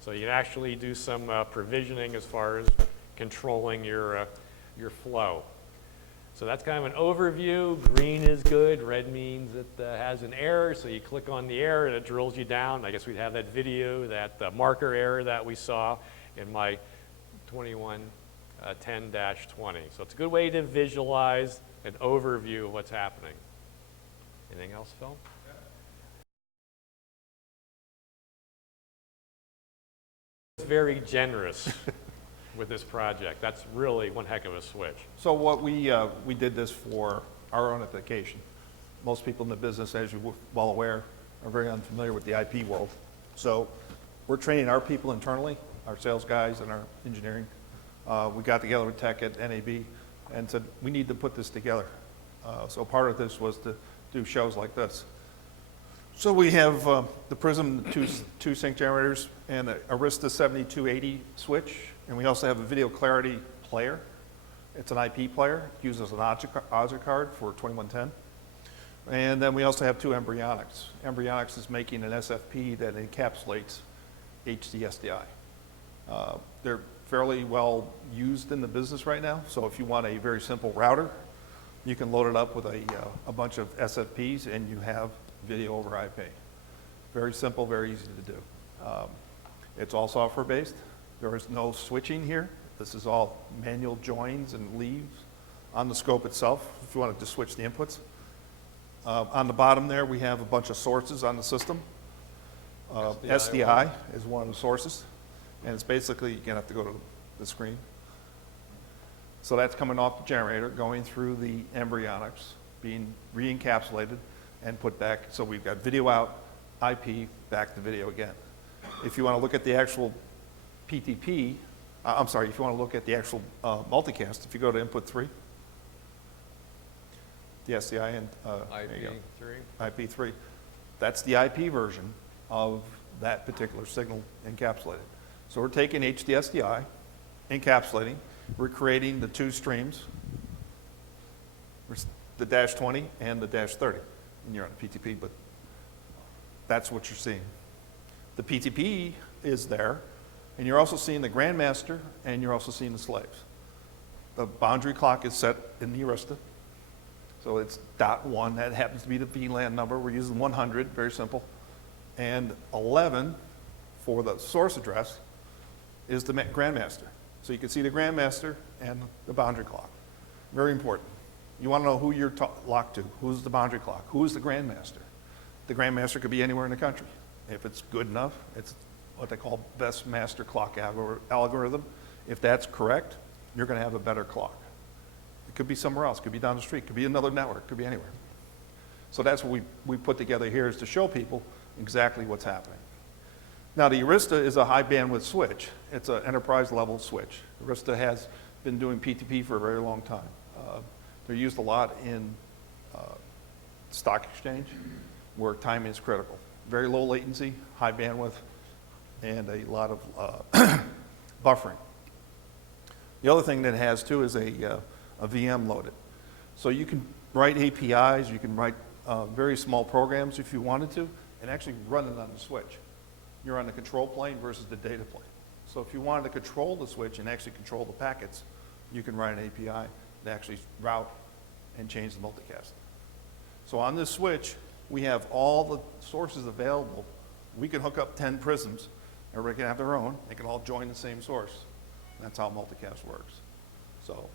So you can actually do some provisioning as far as controlling your flow. So that's kind of an overview. Green is good. Red means it has an error. So you click on the error and it drills you down. I guess we'd have that video, that marker error that we saw in my 2110-20. So it's a good way to visualize an overview of what's happening. Anything else, Phil? Very generous with this project. That's really one heck of a switch. So what we did this for our own authentication. most people in the business, as you're well aware, are very unfamiliar with the IP world. So we're training our people internally, our sales guys and our engineering. We got together with tech at NAB and said, we need to put this together. So part of this was to do shows like this. So we have the Prism, two sync generators, and the Arista 7280 switch, and we also have a video clarity player. It's an IP player, it uses an OSIR card for 2110. And then we also have two Embryonics. Embryonics is making an SFP that encapsulates HD-SDI. They're fairly well used in the business right now, so if you want a very simple router, you can load it up with a bunch of SFPs and you have video over IP. Very simple, very easy to do. It's all software based. There is no switching here. This is all manual joins and leaves on the scope itself if you wanted to switch the inputs. On the bottom there, we have a bunch of sources on the system. SDI is one of the sources, and it's basically, you're gonna have to go to the screen. So that's coming off the generator, going through the Embryonics, being re-encapsulated and put back. So we've got video out, IP, back to video again. If you want to look at the actual PTP, if you want to look at the actual multicast, if you go to input 3, the SDI and IP3, that's the IP version of that particular signal encapsulated. So we're taking HD-SDI, encapsulating, we're creating the two streams, the -20 and the -30, and you're on a PTP, but that's what you're seeing. The PTP is there, and you're also seeing the grandmaster, and you're also seeing the slaves. The boundary clock is set in the Arista, so it's .1, that happens to be the VLAN number. We're using 100, very simple, and 11 for the source address is the grandmaster. So you can see the grandmaster and the boundary clock. Very important. You want to know who you're locked to. Who's the boundary clock? Who's the grandmaster? The grandmaster could be anywhere in the country. If it's good enough, it's what they call best master clock algorithm. If that's correct, you're going to have a better clock. It could be somewhere else. It could be down the street. It could be another network. It could be anywhere. So that's what we put together here, is to show people exactly what's happening. Now, the Arista is a high bandwidth switch. It's an enterprise level switch. Arista has been doing PTP for a very long time. They're used a lot in stock exchange, where timing is critical. Very low latency, high bandwidth, and a lot of buffering. The other thing that it has too is a VM loaded. So you can write APIs, you can write very small programs if you wanted to, and actually run it on the switch. You're on the control plane versus the data plane. So if you wanted to control the switch and actually control the packets, you can write an API to actually route and change the multicast. So on this switch, we have all the sources available. We can hook up 10 prisms. Everybody can have their own. They can all join the same source. That's how multicast works. So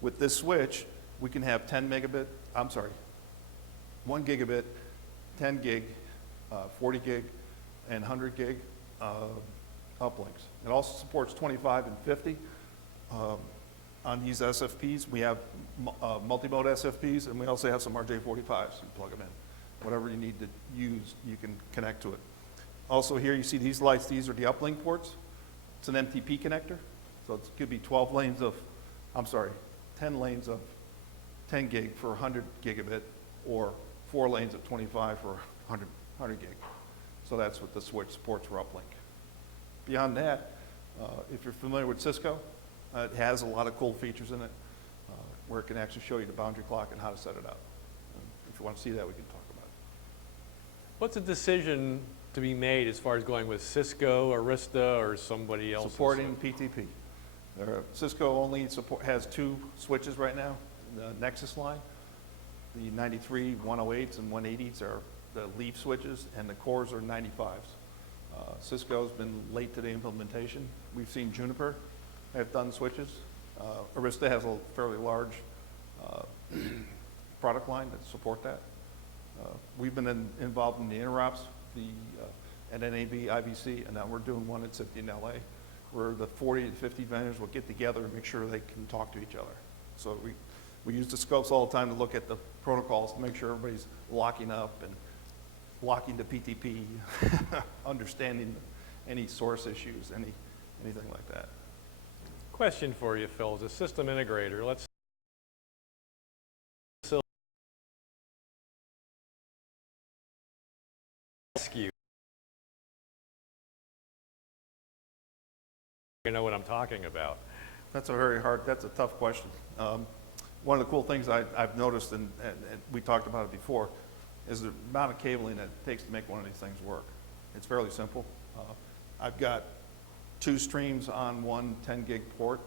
with this switch, we can have 1 gigabit, 10 gig, 40 gig, and 100 gig uplinks. It also supports 25 and 50. On these SFPs, we have multi-mode SFPs, and we also have some RJ45s. You plug them in. Whatever you need to use, you can connect to it. Also here, you see these lights. These are the uplink ports. It's an MTP connector. So it could be 10 lanes of 10 gig for 100 gigabit, or 4 lanes of 25 for 100 gig. So that's what the switch supports for uplink. Beyond that, if you're familiar with Cisco, it has a lot of cool features in it, where it can actually show you the boundary clock and how to set it up. If you want to see that, we can talk about it. What's the decision to be made as far as going with Cisco, Arista, or somebody else? Supporting PTP. Cisco only has 2 switches right now, the Nexus line. The 93, 108s, and 180s are the leaf switches, and the cores are 95s. Cisco's been late to the implementation. We've seen Juniper have done switches. Arista has a fairly large product line that support that. We've been involved in the interops, at NAB, IBC, and now we're doing one at SMPTE in LA, where the 40 to 50 vendors will get together and make sure they can talk to each other. So We use the scopes all the time to look at the protocols to make sure everybody's locking up and locking to PTP, understanding any source issues, anything like that. Question for you, Phil, as a system integrator, let's ask you. You know what I'm talking about. That's a tough question. One of the cool things I've noticed, and we talked about it before, is the amount of cabling that it takes to make one of these things work. It's fairly simple. I've got 2 streams on one 10 gig port.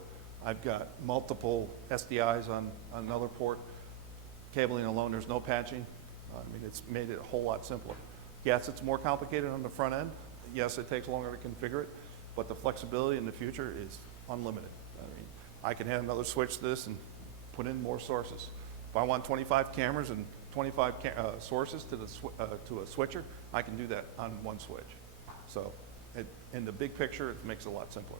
I've got multiple SDIs on another port. Cabling alone, there's no patching. I mean, it's made it a whole lot simpler. Yes, it's more complicated on the front end. Yes, it takes longer to configure it, but the flexibility in the future is unlimited. I mean, I can add another switch to this and put in more sources. If I want 25 cameras and 25 sources to a switcher, I can do that on one switch. So in the big picture, it makes it a lot simpler.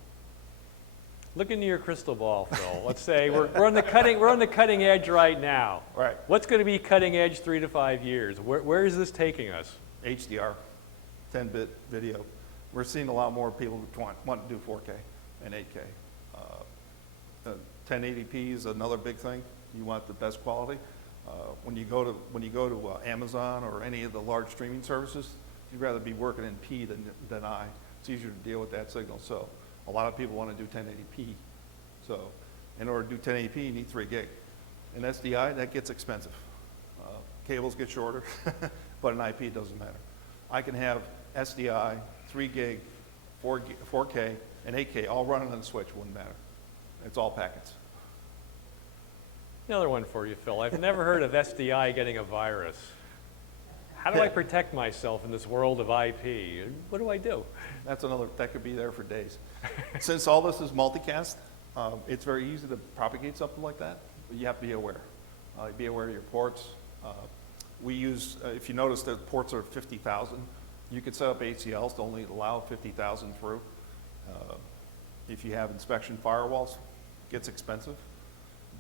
Look into your crystal ball, Phil. Let's say we're on the cutting edge right now. Right. What's going to be cutting edge 3 to 5 years? Where is this taking us? HDR, 10-bit video. We're seeing a lot more people who want to do 4K and 8K. 1080p is another big thing. You want the best quality. When you go to Amazon or any of the large streaming services, you'd rather be working in P than I. It's easier to deal with that signal. So a lot of people want to do 1080p. So in order to do 1080p, you need 3 gig. An SDI, that gets expensive. Cables get shorter, but an IP doesn't matter. I can have SDI, 3 gig, 4K, and 8K all running on the switch, wouldn't matter. It's all packets. Another one for you, Phil. I've never heard of SDI getting a virus. How do I protect myself in this world of IP? What do I do? That could be there for days. Since all this is multicast, it's very easy to propagate something like that, but you have to be aware. Be aware of your ports. We use, if you notice that ports are 50,000, you could set up ACLs to only allow 50,000 through. If you have inspection firewalls, it gets expensive,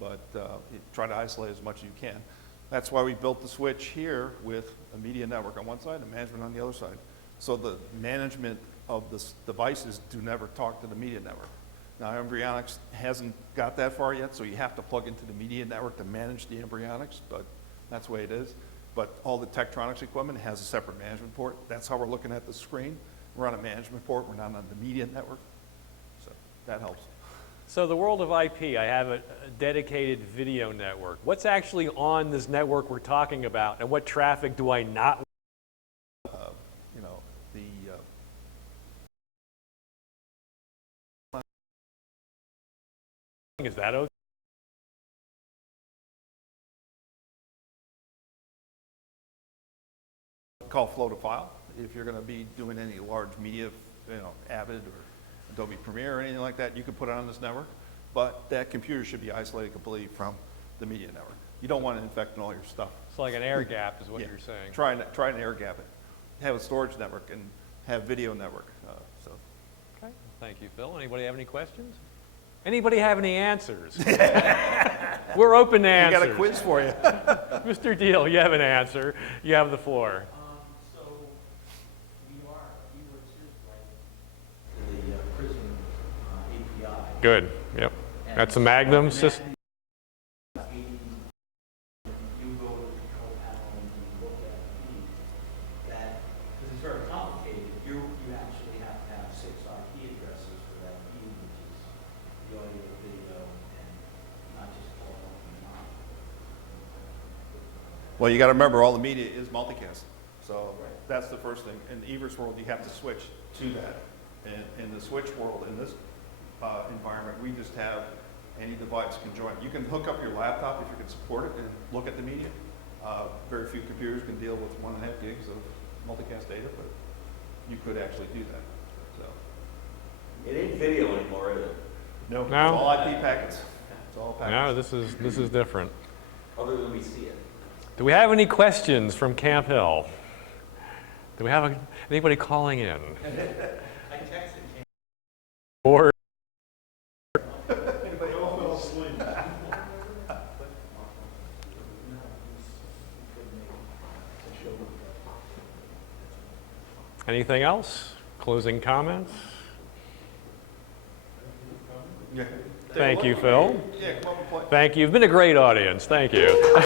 but you try to isolate as much as you can. That's why we built the switch here with a media network on one side and management on the other side. So the management of the devices do never talk to the media network. Now, embryonics hasn't got that far yet, so you have to plug into the media network to manage the embryonics, but that's the way it is. But all the Tektronix equipment has a separate management port. That's how we're looking at the screen. We're on a management port, we're not on the media network. So that helps. So the world of IP, I have a dedicated video network. What's actually on this network we're talking about, and what traffic do I not? You know, Is that okay? call flow to file. If you're going to be doing any large media, you know, Avid or Adobe Premiere or anything like that, you can put it on this network, but that computer should be isolated completely from the media network. You don't want to infect all your stuff. It's like an air gap is what Yeah. you're saying. Try and air gap it. Have a storage network and have video network. Okay, thank you, Phil. Anybody have any questions? Anybody have any answers? We're open to We answers. got a quiz for you. Mr. Deal, you have an answer. You have the floor. So we were to like the Prism API. Good, yep. That's a Magnum system. You go to the control panel and you look at that, because it's very complicated, you actually have to have 6 IP addresses for that feed, which is the audio, the video, and not just all of them. Well, you got to remember, all the media is multicast. So that's the first thing. In the Everest world, you have to switch to that. And in the switch world, in this environment, we just have any device can join. You can hook up your laptop if you can support it and look at the media. Very few computers can deal with 1.5 gigs of multicast data, but you could actually do that. So It ain't video anymore, is it? no, No. it's all IP packets. It's all packets. No, this is different. Other than we see it. Do we have any questions from Camp Hill? Do we have anybody calling in? I texted him. Or Anything else? Closing comments? Yeah. Thank you, Phil. Yeah, come up and play. Thank you. You've been a great audience. Thank you.